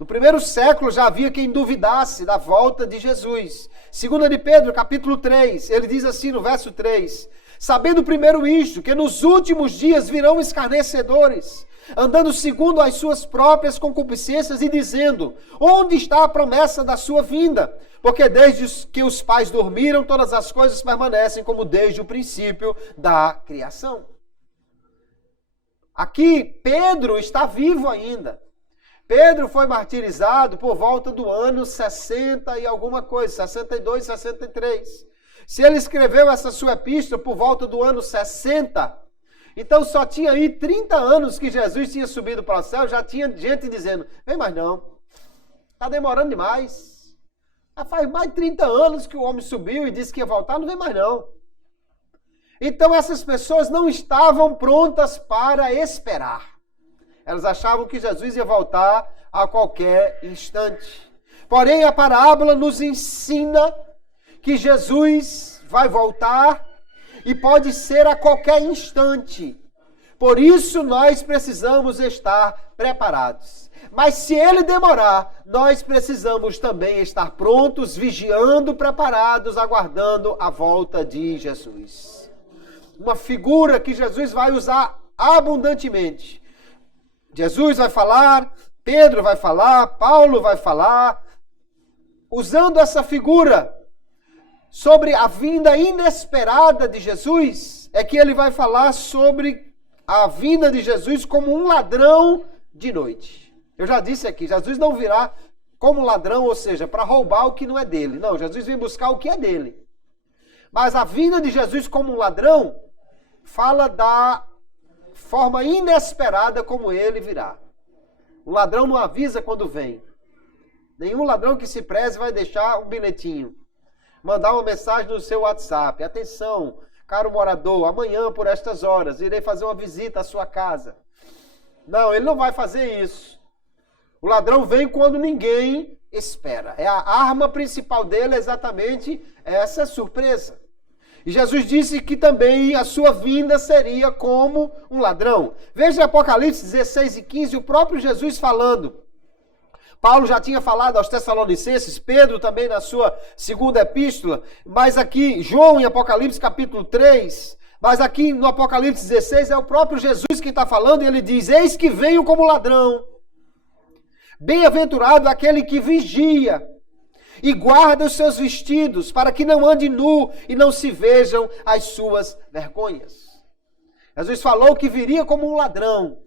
No primeiro século já havia quem duvidasse da volta de Jesus. 2 de Pedro, capítulo 3, ele diz assim no verso 3: sabendo primeiro isto, que nos últimos dias virão escarnecedores, andando segundo as suas próprias concupiscências e dizendo: onde está a promessa da sua vinda? Porque desde que os pais dormiram, todas as coisas permanecem como desde o princípio da criação. Aqui, Pedro está vivo ainda. Pedro foi martirizado por volta do ano 60 e alguma coisa, 62, 63. Se ele escreveu essa sua epístola por volta do ano 60, então só tinha aí 30 anos que Jesus tinha subido para o céu, já tinha gente dizendo: vem mais não, está demorando demais. Já faz mais de 30 anos que o homem subiu e disse que ia voltar, não vem mais não. Então essas pessoas não estavam prontas para esperar. Elas achavam que Jesus ia voltar a qualquer instante. Porém, a parábola nos ensina que Jesus vai voltar e pode ser a qualquer instante. Por isso, nós precisamos estar preparados. Mas se ele demorar, nós precisamos também estar prontos, vigiando, preparados, aguardando a volta de Jesus. Uma figura que Jesus vai usar abundantemente. Jesus vai falar, Pedro vai falar, Paulo vai falar, usando essa figura sobre a vinda inesperada de Jesus, é que ele vai falar sobre a vinda de Jesus como um ladrão de noite. Eu já disse aqui, Jesus não virá como ladrão, ou seja, para roubar o que não é dele. Não, Jesus vem buscar o que é dele. Mas a vinda de Jesus como um ladrão fala da forma inesperada como ele virá. O ladrão não avisa quando vem. Nenhum ladrão que se preze vai deixar um bilhetinho, mandar uma mensagem no seu WhatsApp: atenção, caro morador, amanhã por estas horas irei fazer uma visita à sua casa. Não, ele não vai fazer isso. O ladrão vem quando ninguém espera. A arma principal dele é exatamente essa surpresa. E Jesus disse que também a sua vinda seria como um ladrão. Veja Apocalipse 16 e 15, o próprio Jesus falando. Paulo já tinha falado aos Tessalonicenses, Pedro também na sua segunda epístola, mas aqui João em Apocalipse capítulo 3, mas aqui no Apocalipse 16 é o próprio Jesus que está falando e ele diz: eis que venho como ladrão. Bem-aventurado aquele que vigia e guarda os seus vestidos, para que não ande nu e não se vejam as suas vergonhas. Jesus falou que viria como um ladrão,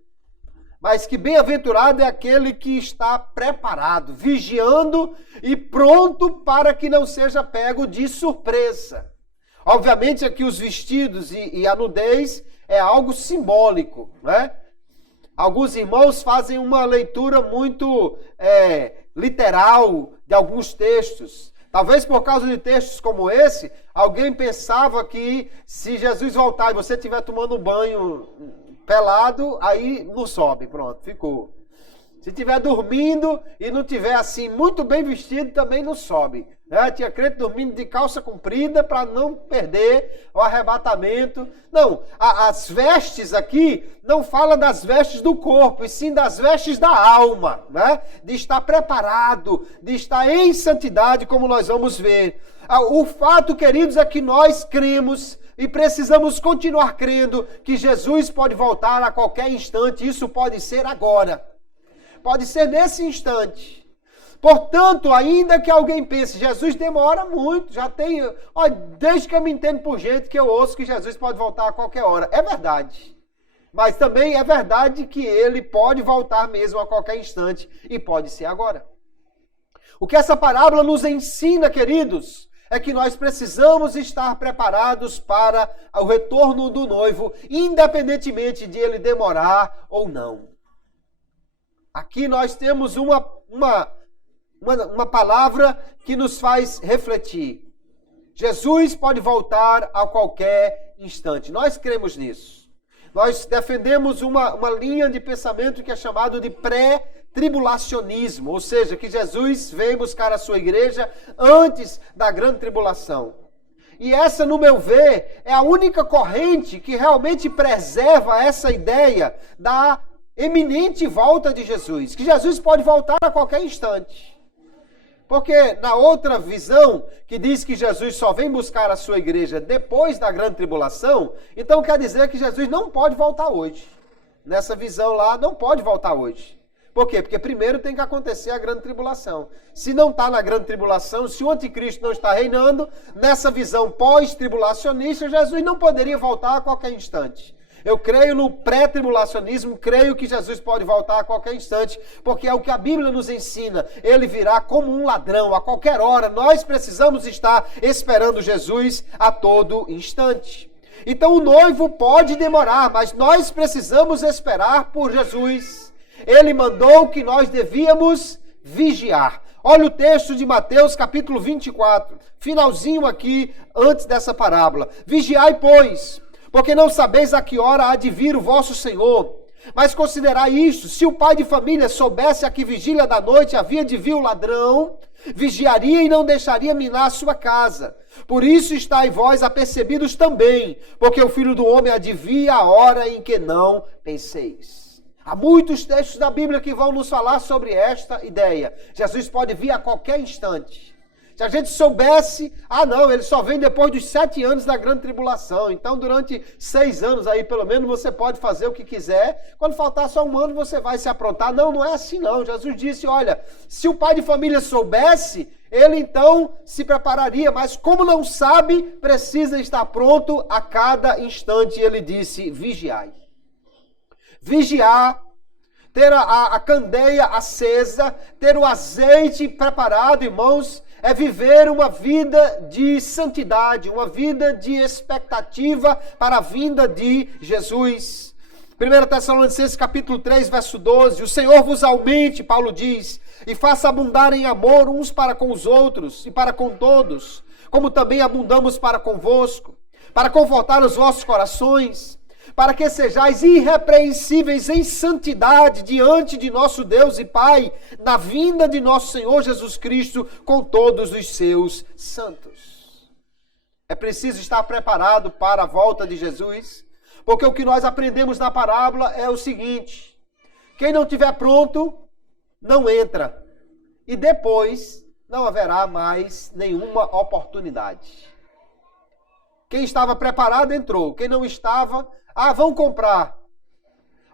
mas que bem-aventurado é aquele que está preparado, vigiando e pronto para que não seja pego de surpresa. Obviamente aqui os vestidos e a nudez é algo simbólico, né? Alguns irmãos fazem uma leitura muito literal de alguns textos. Talvez por causa de textos como esse, alguém pensava que se Jesus voltar e você estiver tomando banho pelado, aí não sobe, pronto, ficou. Se estiver dormindo e não estiver assim muito bem vestido, também não sobe. Tinha crente dormindo de calça comprida para não perder o arrebatamento. Não, as vestes aqui não fala das vestes do corpo, e sim das vestes da alma, né? De estar preparado, de estar em santidade, como nós vamos ver. O fato, queridos, é que nós cremos e precisamos continuar crendo que Jesus pode voltar a qualquer instante. Isso pode ser agora. Pode ser nesse instante. Portanto, ainda que alguém pense, Jesus demora muito, já tem... desde que eu me entendo por gente que eu ouço que Jesus pode voltar a qualquer hora. É verdade. Mas também é verdade que ele pode voltar mesmo a qualquer instante e pode ser agora. O que essa parábola nos ensina, queridos, é que nós precisamos estar preparados para o retorno do noivo, independentemente de ele demorar ou não. Aqui nós temos uma palavra que nos faz refletir. Jesus pode voltar a qualquer instante. Nós cremos nisso. Nós defendemos uma linha de pensamento que é chamado de pré-tribulacionismo, ou seja, que Jesus veio buscar a sua igreja antes da grande tribulação. E essa, no meu ver, é a única corrente que realmente preserva essa ideia da eminente volta de Jesus. Que Jesus pode voltar a qualquer instante. Porque na outra visão, que diz que Jesus só vem buscar a sua igreja depois da grande tribulação, então quer dizer que Jesus não pode voltar hoje. Nessa visão lá, não pode voltar hoje. Por quê? Porque primeiro tem que acontecer a grande tribulação. Se não está na grande tribulação, se o anticristo não está reinando, nessa visão pós-tribulacionista, Jesus não poderia voltar a qualquer instante. Eu creio no pré-tribulacionismo, creio que Jesus pode voltar a qualquer instante, porque é o que a Bíblia nos ensina. Ele virá como um ladrão a qualquer hora. Nós precisamos estar esperando Jesus a todo instante. Então o noivo pode demorar, mas nós precisamos esperar por Jesus. Ele mandou que nós devíamos vigiar. Olha o texto de Mateus capítulo 24, finalzinho aqui, antes dessa parábola. Vigiai, pois, porque não sabeis a que hora há de vir o vosso Senhor. Mas considerai isto: se o pai de família soubesse a que vigília da noite havia de vir o ladrão, vigiaria e não deixaria minar a sua casa. Por isso estáis vós apercebidos também, porque o Filho do Homem há de vir a hora em que não penseis. Há muitos textos da Bíblia que vão nos falar sobre esta ideia. Jesus pode vir a qualquer instante. Se a gente soubesse, não, ele só vem depois dos 7 anos da grande tribulação. Então, durante 6 anos aí, pelo menos, você pode fazer o que quiser. Quando faltar só 1 ano, você vai se aprontar. Não, não é assim não. Jesus disse, olha, se o pai de família soubesse, ele então se prepararia. Mas como não sabe, precisa estar pronto a cada instante. Ele disse, vigiai. Vigiar, ter a candeia acesa, ter o azeite preparado, irmãos, é viver uma vida de santidade, uma vida de expectativa para a vinda de Jesus. 1 Tessalonicenses capítulo 3, verso 12, o Senhor vos aumente, Paulo diz, e faça abundar em amor uns para com os outros e para com todos, como também abundamos para convosco, para confortar os vossos corações, para que sejais irrepreensíveis em santidade diante de nosso Deus e Pai, na vinda de nosso Senhor Jesus Cristo com todos os seus santos. É preciso estar preparado para a volta de Jesus, porque o que nós aprendemos na parábola é o seguinte: quem não estiver pronto, não entra, e depois não haverá mais nenhuma oportunidade. Quem estava preparado entrou, quem não estava, vão comprar.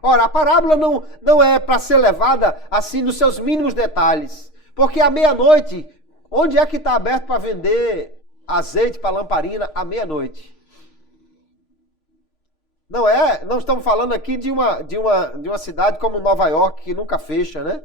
Ora, a parábola não é para ser levada assim nos seus mínimos detalhes. Porque à meia-noite, onde é que está aberto para vender azeite para lamparina à meia-noite? Não estamos falando aqui de uma cidade como Nova York, que nunca fecha, né?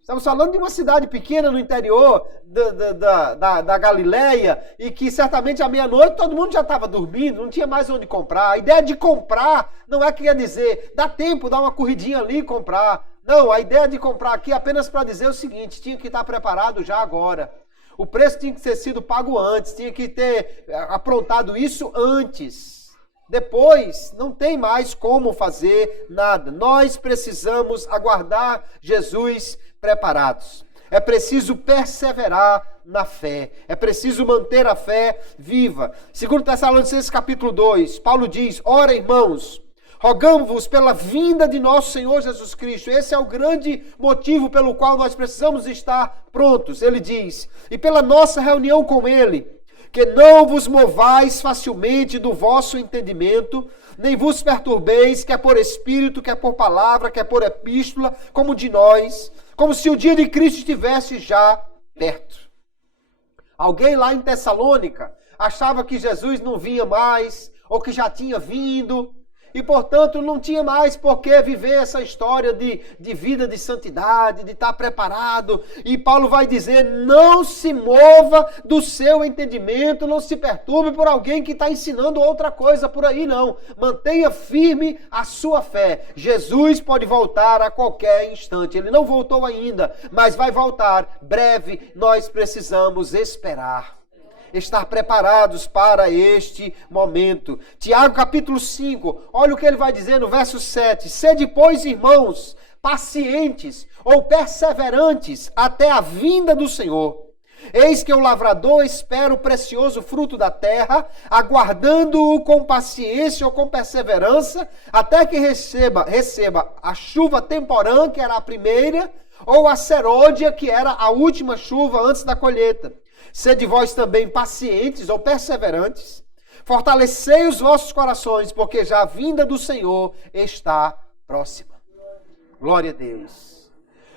Estamos falando de uma cidade pequena no interior da Galileia e que certamente à meia-noite todo mundo já estava dormindo, não tinha mais onde comprar. A ideia de comprar não é que quer dizer, dá tempo, dá uma corridinha ali e comprar. Não, a ideia de comprar aqui é apenas para dizer o seguinte, tinha que estar preparado já agora. O preço tinha que ter sido pago antes, tinha que ter aprontado isso antes. Depois, não tem mais como fazer nada. Nós precisamos aguardar Jesus preparados. É preciso perseverar na fé. É preciso manter a fé viva. 2 Tessalonicenses capítulo 2, Paulo diz, ora, irmãos, rogamos-vos pela vinda de nosso Senhor Jesus Cristo. Esse é o grande motivo pelo qual nós precisamos estar prontos. Ele diz, e pela nossa reunião com Ele, que não vos movais facilmente do vosso entendimento, nem vos perturbeis, quer por espírito, quer por palavra, quer por epístola, como de nós, como se o dia de Cristo estivesse já perto. Alguém lá em Tessalônica achava que Jesus não vinha mais, ou que já tinha vindo, e portanto não tinha mais por que viver essa história de vida de santidade, de estar preparado. E Paulo vai dizer, não se mova do seu entendimento, não se perturbe por alguém que está ensinando outra coisa por aí, não. Mantenha firme a sua fé. Jesus pode voltar a qualquer instante. Ele não voltou ainda, mas vai voltar breve. Nós precisamos esperar. Estar preparados para este momento. Tiago capítulo 5, olha o que ele vai dizer no verso 7. Sede, pois, irmãos, pacientes ou perseverantes até a vinda do Senhor. Eis que o lavrador espera o precioso fruto da terra, aguardando-o com paciência ou com perseverança, até que receba a chuva temporã, que era a primeira, ou a serôdia, que era a última chuva antes da colheita. Sede vós também pacientes ou perseverantes, fortalecei os vossos corações, porque já a vinda do Senhor está próxima. Glória a Deus.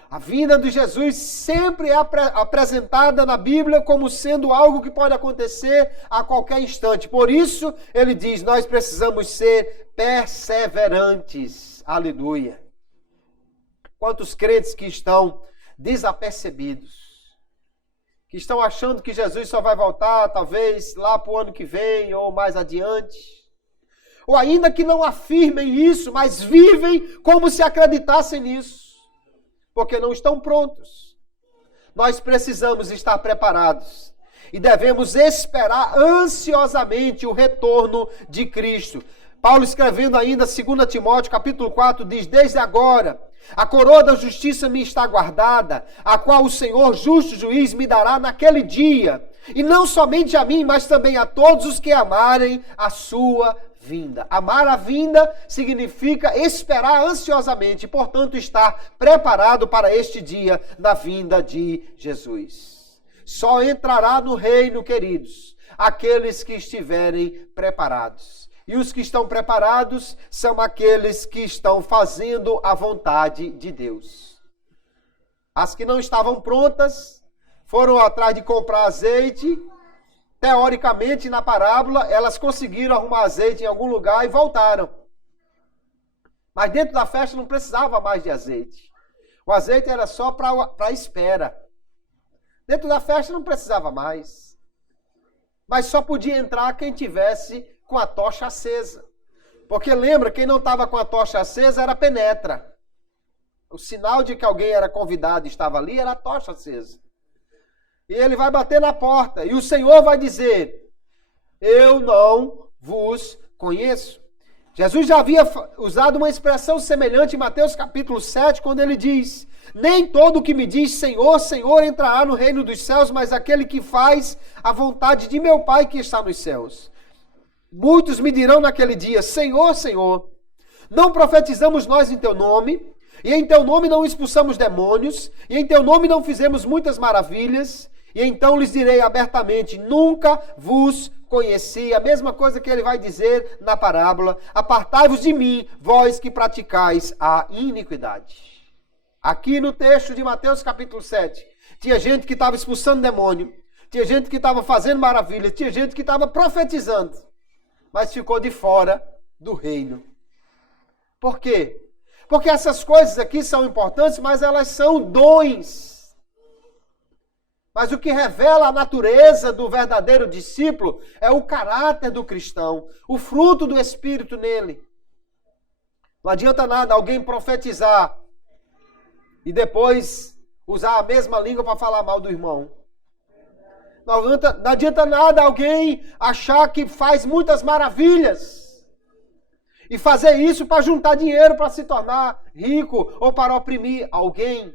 A vinda de Jesus sempre é apresentada na Bíblia como sendo algo que pode acontecer a qualquer instante. Por isso, ele diz, nós precisamos ser perseverantes. Aleluia. Quantos crentes que estão desapercebidos, que estão achando que Jesus só vai voltar, talvez, lá para o ano que vem ou mais adiante. Ou ainda que não afirmem isso, mas vivem como se acreditassem nisso. Porque não estão prontos. Nós precisamos estar preparados e devemos esperar ansiosamente o retorno de Cristo. Paulo, escrevendo ainda 2 Timóteo capítulo 4, diz, desde agora a coroa da justiça me está guardada, a qual o Senhor justo juiz me dará naquele dia, e não somente a mim, mas também a todos os que amarem a sua vinda. Amar a vinda significa esperar ansiosamente, portanto estar preparado para este dia da vinda de Jesus. Só entrará no reino, queridos, aqueles que estiverem preparados. E os que estão preparados são aqueles que estão fazendo a vontade de Deus. As que não estavam prontas foram atrás de comprar azeite. Teoricamente, na parábola, elas conseguiram arrumar azeite em algum lugar e voltaram. Mas dentro da festa não precisava mais de azeite. O azeite era só para a espera. Dentro da festa não precisava mais. Mas só podia entrar quem tivesse com a tocha acesa. Porque lembra, quem não estava com a tocha acesa era penetra. O sinal de que alguém era convidado e estava ali era a tocha acesa. E ele vai bater na porta. E o Senhor vai dizer, eu não vos conheço. Jesus já havia usado uma expressão semelhante em Mateus capítulo 7, quando ele diz, nem todo o que me diz Senhor, Senhor entrará no reino dos céus, mas aquele que faz a vontade de meu Pai que está nos céus. Muitos me dirão naquele dia, Senhor, Senhor, não profetizamos nós em teu nome, e em teu nome não expulsamos demônios, e em teu nome não fizemos muitas maravilhas, e então lhes direi abertamente, nunca vos conheci. A mesma coisa que ele vai dizer na parábola, apartai-vos de mim, vós que praticais a iniquidade. Aqui no texto de Mateus capítulo 7, tinha gente que estava expulsando demônio, tinha gente que estava fazendo maravilhas, tinha gente que estava profetizando, mas ficou de fora do reino. Por quê? Porque essas coisas aqui são importantes, mas elas são dons. Mas o que revela a natureza do verdadeiro discípulo é o caráter do cristão, o fruto do Espírito nele. Não adianta nada alguém profetizar e depois usar a mesma língua para falar mal do irmão. Não adianta nada alguém achar que faz muitas maravilhas e fazer isso para juntar dinheiro para se tornar rico ou para oprimir alguém.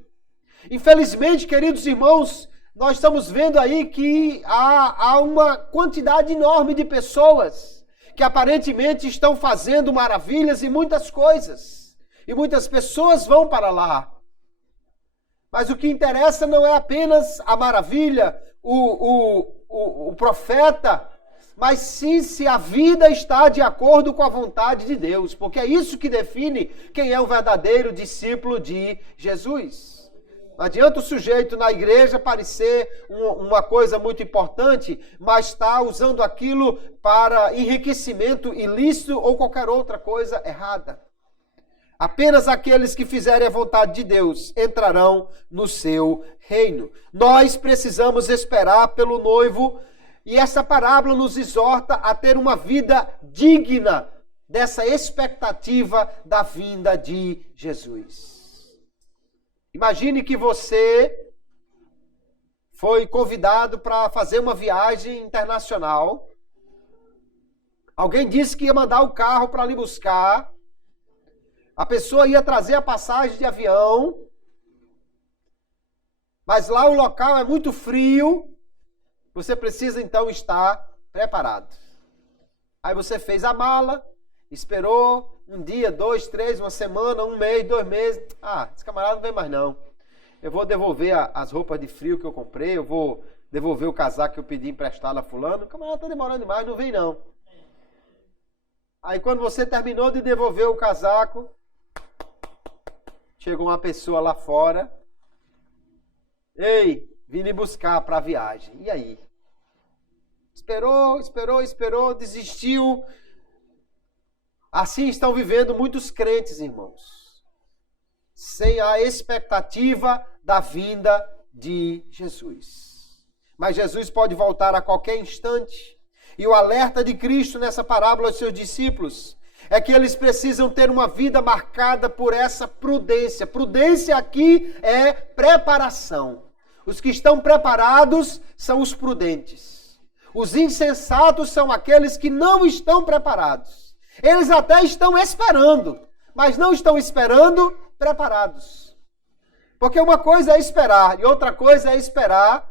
Infelizmente, queridos irmãos, nós estamos vendo aí que há uma quantidade enorme de pessoas que aparentemente estão fazendo maravilhas e muitas coisas. E muitas pessoas vão para lá. Mas o que interessa não é apenas a maravilha, o profeta, mas sim se a vida está de acordo com a vontade de Deus. Porque é isso que define quem é o verdadeiro discípulo de Jesus. Não adianta o sujeito na igreja parecer uma coisa muito importante, mas está usando aquilo para enriquecimento ilícito ou qualquer outra coisa errada. Apenas aqueles que fizerem a vontade de Deus entrarão no seu reino. Nós precisamos esperar pelo noivo e essa parábola nos exorta a ter uma vida digna dessa expectativa da vinda de Jesus. Imagine que você foi convidado para fazer uma viagem internacional. Alguém disse que ia mandar o carro para lhe buscar. A pessoa ia trazer a passagem de avião. Mas lá o local é muito frio. Você precisa então estar preparado. Aí você fez a mala, esperou um dia, 2, 3, uma semana, um mês, 2 meses. Esse camarada não vem mais não. Eu vou devolver as roupas de frio que eu comprei, eu vou devolver o casaco que eu pedi emprestado a fulano. O camarada está demorando demais, não vem não. Aí quando você terminou de devolver o casaco, chegou uma pessoa lá fora. Ei, vim lhe buscar para a viagem. E aí? Esperou, desistiu. Assim estão vivendo muitos crentes, irmãos. Sem a expectativa da vinda de Jesus. Mas Jesus pode voltar a qualquer instante. E o alerta de Cristo nessa parábola aos seus discípulos é que eles precisam ter uma vida marcada por essa prudência. Prudência aqui é preparação. Os que estão preparados são os prudentes. Os insensatos são aqueles que não estão preparados. Eles até estão esperando, mas não estão esperando preparados. Porque uma coisa é esperar e outra coisa é esperar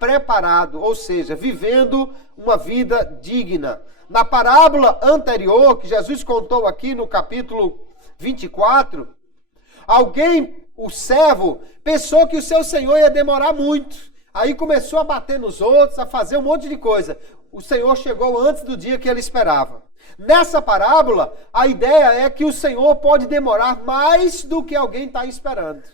preparado, ou seja, vivendo uma vida digna. Na parábola anterior, que Jesus contou aqui no capítulo 24, o servo, pensou que o seu senhor ia demorar muito. Aí começou a bater nos outros, a fazer um monte de coisa. O Senhor chegou antes do dia que ele esperava. Nessa parábola, a ideia é que o Senhor pode demorar mais do que alguém está esperando.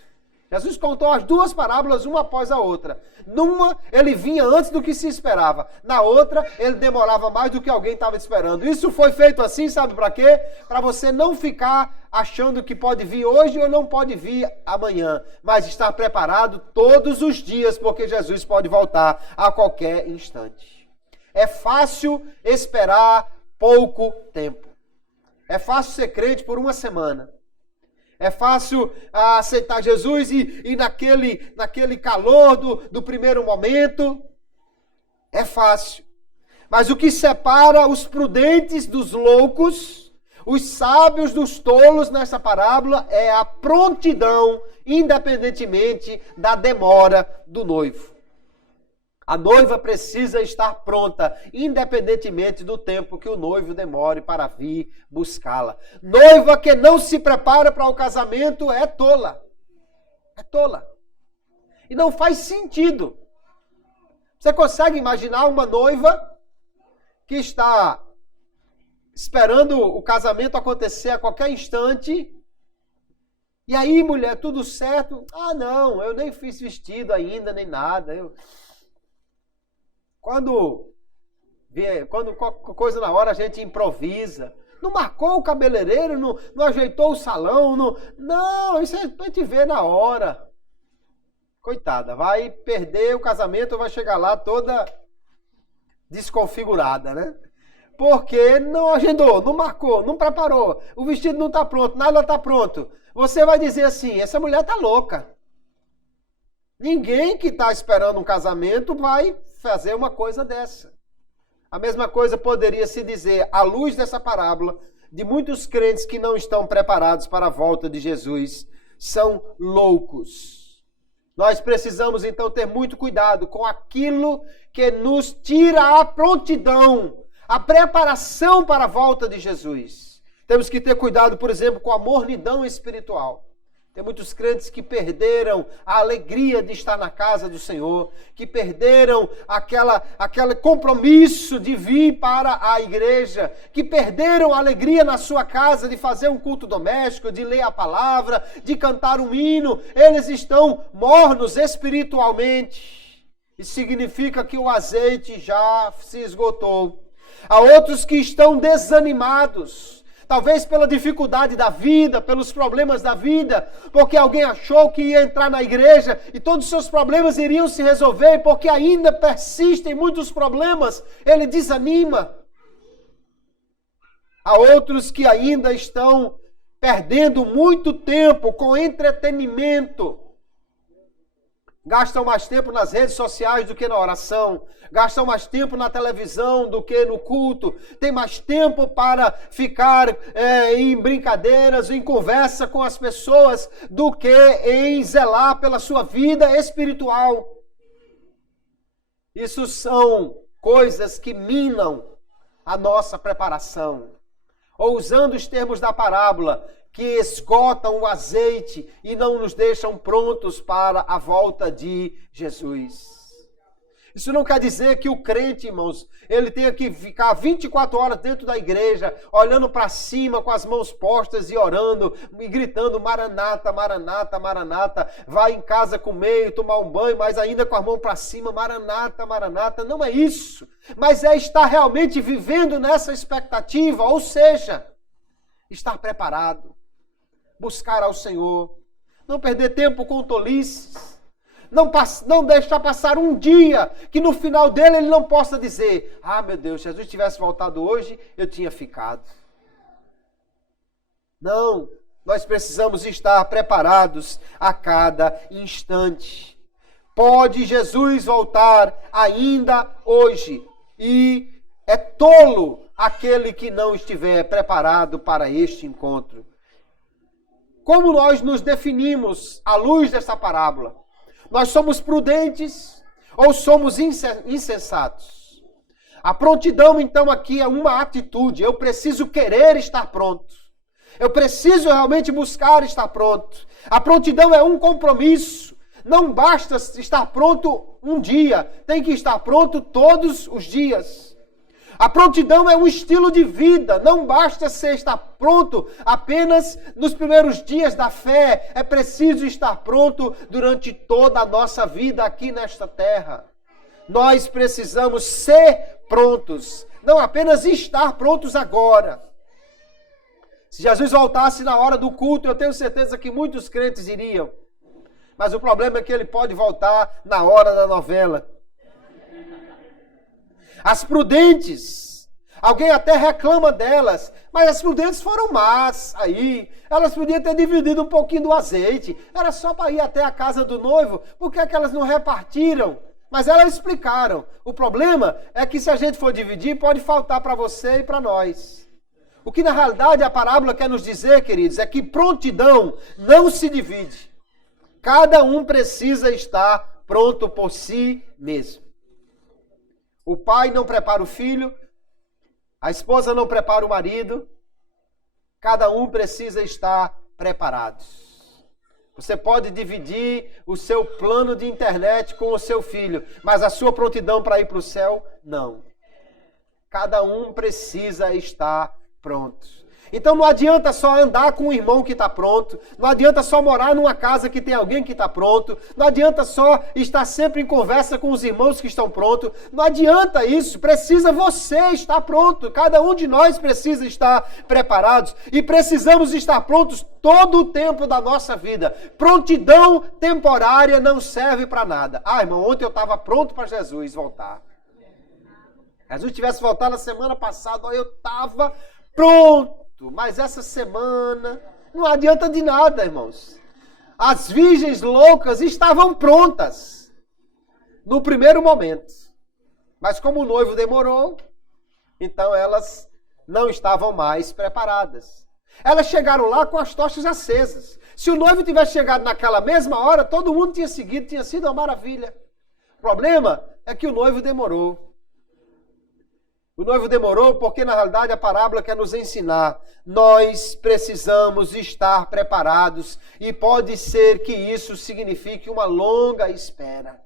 Jesus contou as duas parábolas, uma após a outra. Numa, ele vinha antes do que se esperava. Na outra, ele demorava mais do que alguém estava esperando. Isso foi feito assim, sabe para quê? Para você não ficar achando que pode vir hoje ou não pode vir amanhã. Mas estar preparado todos os dias, porque Jesus pode voltar a qualquer instante. É fácil esperar pouco tempo. É fácil ser crente por uma semana. É fácil aceitar Jesus e naquele calor do primeiro momento. É fácil. Mas o que separa os prudentes dos loucos, os sábios dos tolos nessa parábola, é a prontidão, independentemente da demora do noivo. A noiva precisa estar pronta, independentemente do tempo que o noivo demore para vir buscá-la. Noiva que não se prepara para o casamento é tola. É tola. E não faz sentido. Você consegue imaginar uma noiva que está esperando o casamento acontecer a qualquer instante? E aí, mulher, tudo certo? Não, eu nem fiz vestido ainda, nem nada. Quando qualquer coisa na hora a gente improvisa. Não marcou o cabeleireiro, não ajeitou o salão. Não, isso a gente vê na hora. Coitada, vai perder o casamento, vai chegar lá toda desconfigurada, né? Porque não agendou, não marcou, não preparou. O vestido não está pronto, nada está pronto. Você vai dizer assim, essa mulher está louca. Ninguém que está esperando um casamento vai fazer uma coisa dessa. A mesma coisa poderia se dizer, à luz dessa parábola, de muitos crentes que não estão preparados para a volta de Jesus, são loucos. Nós precisamos então ter muito cuidado com aquilo que nos tira a prontidão, a preparação para a volta de Jesus. Temos que ter cuidado, por exemplo, com a mornidão espiritual. Tem muitos crentes que perderam a alegria de estar na casa do Senhor, que perderam aquele compromisso de vir para a igreja, que perderam a alegria na sua casa de fazer um culto doméstico, de ler a palavra, de cantar um hino. Eles estão mornos espiritualmente. Isso significa que o azeite já se esgotou. Há outros que estão desanimados. Talvez pela dificuldade da vida, pelos problemas da vida, porque alguém achou que ia entrar na igreja e todos os seus problemas iriam se resolver, porque ainda persistem muitos problemas, ele desanima. Há outros que ainda estão perdendo muito tempo com entretenimento. Gastam mais tempo nas redes sociais do que na oração. Gastam mais tempo na televisão do que no culto. Tem mais tempo para ficar em brincadeiras, em conversa com as pessoas, do que em zelar pela sua vida espiritual. Isso são coisas que minam a nossa preparação. Ou usando os termos da parábola, que esgotam o azeite e não nos deixam prontos para a volta de Jesus. Isso não quer dizer que o crente, irmãos, ele tenha que ficar 24 horas dentro da igreja, olhando para cima com as mãos postas e orando e gritando Maranata, Maranata, Maranata. Vai em casa comer e tomar um banho, mas ainda com a mão para cima, Maranata, Maranata. Não é isso, mas é estar realmente vivendo nessa expectativa, ou seja, estar preparado, buscar ao Senhor, não perder tempo com tolices. Não deixar passar um dia que no final dele ele não possa dizer: ah, meu Deus, se Jesus tivesse voltado hoje, eu tinha ficado. Não, nós precisamos estar preparados a cada instante. Pode Jesus voltar ainda hoje e é tolo aquele que não estiver preparado para este encontro. Como nós nos definimos à luz dessa parábola? Nós somos prudentes ou somos insensatos? A prontidão, então, aqui é uma atitude. Eu preciso querer estar pronto. Eu preciso realmente buscar estar pronto. A prontidão é um compromisso. Não basta estar pronto um dia. Tem que estar pronto todos os dias. A prontidão é um estilo de vida. Não basta estar pronto apenas nos primeiros dias da fé. É preciso estar pronto durante toda a nossa vida aqui nesta terra. Nós precisamos ser prontos. Não apenas estar prontos agora. Se Jesus voltasse na hora do culto, eu tenho certeza que muitos crentes iriam. Mas o problema é que ele pode voltar na hora da novela. As prudentes, alguém até reclama delas, mas as prudentes foram más aí. Elas podiam ter dividido um pouquinho do azeite. Era só para ir até a casa do noivo. Por que é que elas não repartiram? Mas elas explicaram. O problema é que se a gente for dividir, pode faltar para você e para nós. O que na realidade a parábola quer nos dizer, queridos, é que prontidão não se divide. Cada um precisa estar pronto por si mesmo. O pai não prepara o filho, a esposa não prepara o marido. Cada um precisa estar preparado. Você pode dividir o seu plano de internet com o seu filho, mas a sua prontidão para ir para o céu, não. Cada um precisa estar pronto. Então não adianta só andar com um irmão que está pronto, não adianta só morar numa casa que tem alguém que está pronto, não adianta só estar sempre em conversa com os irmãos que estão prontos, não adianta isso, precisa você estar pronto, cada um de nós precisa estar preparados e precisamos estar prontos todo o tempo da nossa vida. Prontidão temporária não serve para nada. Ah, irmão, ontem eu estava pronto para Jesus voltar. Se Jesus tivesse voltado na semana passada, eu estava pronto. Mas essa semana não adianta de nada, irmãos. As virgens loucas estavam prontas no primeiro momento. Mas como o noivo demorou, então elas não estavam mais preparadas. Elas chegaram lá com as tochas acesas. Se o noivo tivesse chegado naquela mesma hora, todo mundo tinha seguido, tinha sido uma maravilha. O problema é que o noivo demorou. O noivo demorou porque, na realidade, a parábola quer nos ensinar. Nós precisamos estar preparados e pode ser que isso signifique uma longa espera.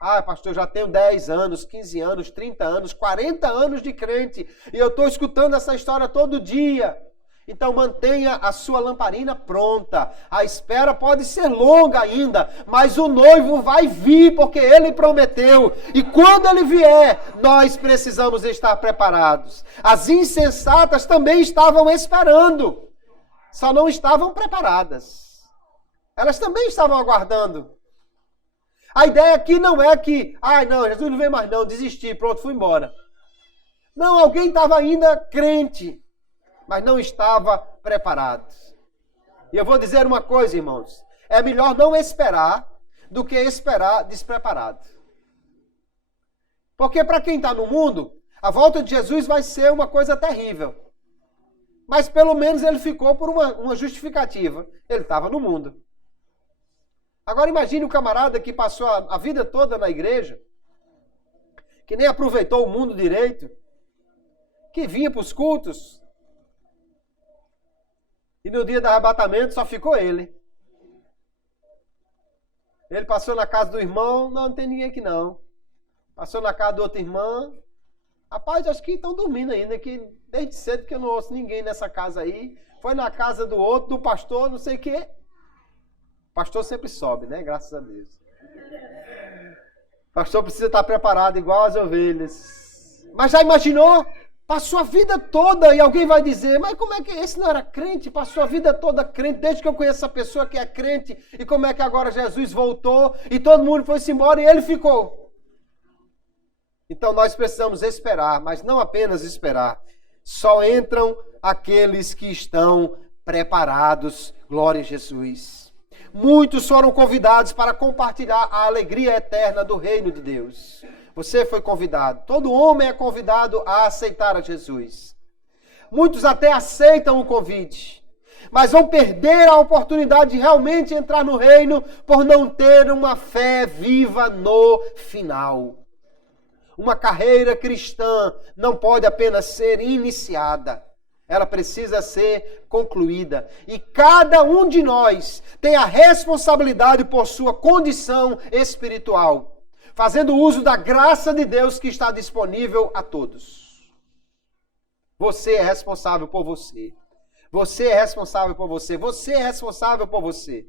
Ah, pastor, eu já tenho 10 anos, 15 anos, 30 anos, 40 anos de crente e eu estou escutando essa história todo dia. Então mantenha a sua lamparina pronta. A espera pode ser longa ainda, mas o noivo vai vir porque ele prometeu. E quando ele vier, nós precisamos estar preparados. As insensatas também estavam esperando, só não estavam preparadas. Elas também estavam aguardando. A ideia aqui não é que, não, Jesus não vem mais não, desisti, pronto, fui embora. Não, alguém estava ainda crente, mas não estava preparado. E eu vou dizer uma coisa, irmãos. É melhor não esperar do que esperar despreparado. Porque para quem está no mundo, a volta de Jesus vai ser uma coisa terrível. Mas pelo menos ele ficou por uma justificativa. Ele estava no mundo. Agora imagine o camarada que passou a vida toda na igreja, que nem aproveitou o mundo direito, que vinha para os cultos, e no dia do arrebatamento só ficou ele. Ele passou na casa do irmão, não tem ninguém aqui não. Passou na casa do outro irmão, rapaz, acho que estão dormindo ainda, que desde cedo que eu não ouço ninguém nessa casa aí. Foi na casa do outro, do pastor, não sei o quê. O pastor sempre sobe, né? Graças a Deus. O pastor precisa estar preparado igual as ovelhas. Mas já imaginou? Passou a vida toda e alguém vai dizer, mas como é que esse não era crente? Passou a vida toda crente, desde que eu conheço essa pessoa que é crente. E como é que agora Jesus voltou e todo mundo foi-se embora e ele ficou? Então nós precisamos esperar, mas não apenas esperar. Só entram aqueles que estão preparados. Glória a Jesus. Muitos foram convidados para compartilhar a alegria eterna do reino de Deus. Você foi convidado. Todo homem é convidado a aceitar a Jesus. Muitos até aceitam o convite, mas vão perder a oportunidade de realmente entrar no reino por não ter uma fé viva no final. Uma carreira cristã não pode apenas ser iniciada. Ela precisa ser concluída. E cada um de nós tem a responsabilidade por sua condição espiritual, fazendo uso da graça de Deus que está disponível a todos. Você é responsável por você. Você é responsável por você. Você é responsável por você.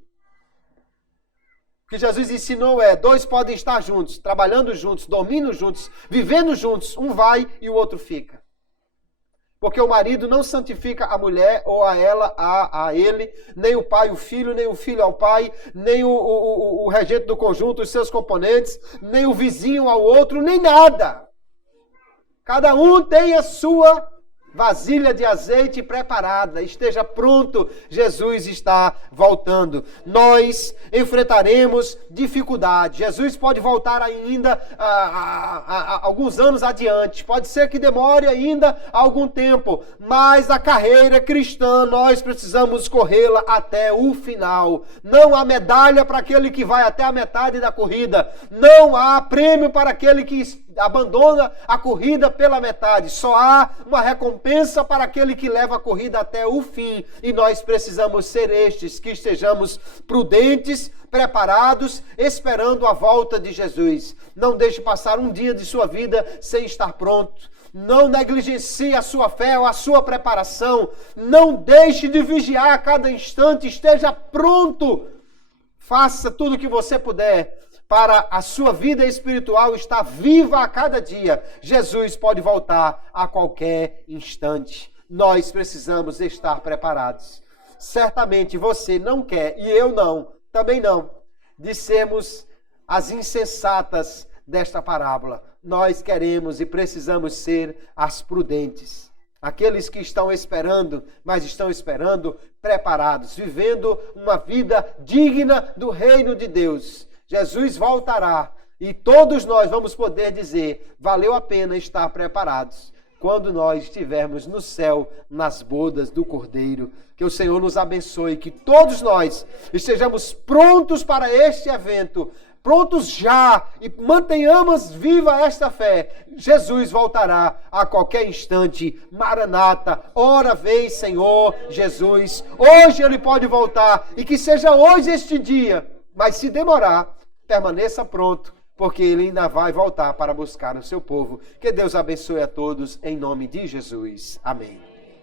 O que Jesus ensinou é, 2 podem estar juntos, trabalhando juntos, dormindo juntos, vivendo juntos. Um vai e o outro fica. Porque o marido não santifica a mulher ou a ela, a ele, nem o pai o filho, nem o filho ao pai, nem o regente do conjunto, os seus componentes, nem o vizinho ao outro, nem nada. Cada um tem a sua vasilha de azeite preparada, esteja pronto, Jesus está voltando. Nós enfrentaremos dificuldades. Jesus pode voltar ainda alguns anos adiante, pode ser que demore ainda algum tempo, mas a carreira cristã nós precisamos corrê-la até o final. Não há medalha para aquele que vai até a metade da corrida, não há prêmio para aquele que abandona a corrida pela metade. Só há uma recompensa para aquele que leva a corrida até o fim. E nós precisamos ser estes que estejamos prudentes, preparados, esperando a volta de Jesus. Não deixe passar um dia de sua vida sem estar pronto. Não negligencie a sua fé ou a sua preparação. Não deixe de vigiar a cada instante. Esteja pronto. Faça tudo o que você puder para a sua vida espiritual estar viva a cada dia. Jesus pode voltar a qualquer instante. Nós precisamos estar preparados. Certamente você não quer, e eu não, também não, de sermos as insensatas desta parábola. Nós queremos e precisamos ser as prudentes. Aqueles que estão esperando, mas estão esperando preparados, vivendo uma vida digna do reino de Deus. Jesus voltará e todos nós vamos poder dizer, valeu a pena estar preparados quando nós estivermos no céu, nas bodas do Cordeiro. Que o Senhor nos abençoe, que todos nós estejamos prontos para este evento, prontos já, e mantenhamos viva esta fé. Jesus voltará a qualquer instante. Maranata, ora vem, Senhor Jesus. Hoje Ele pode voltar, e que seja hoje este dia, mas se demorar, permaneça pronto, porque Ele ainda vai voltar para buscar o seu povo. Que Deus abençoe a todos, em nome de Jesus. Amém.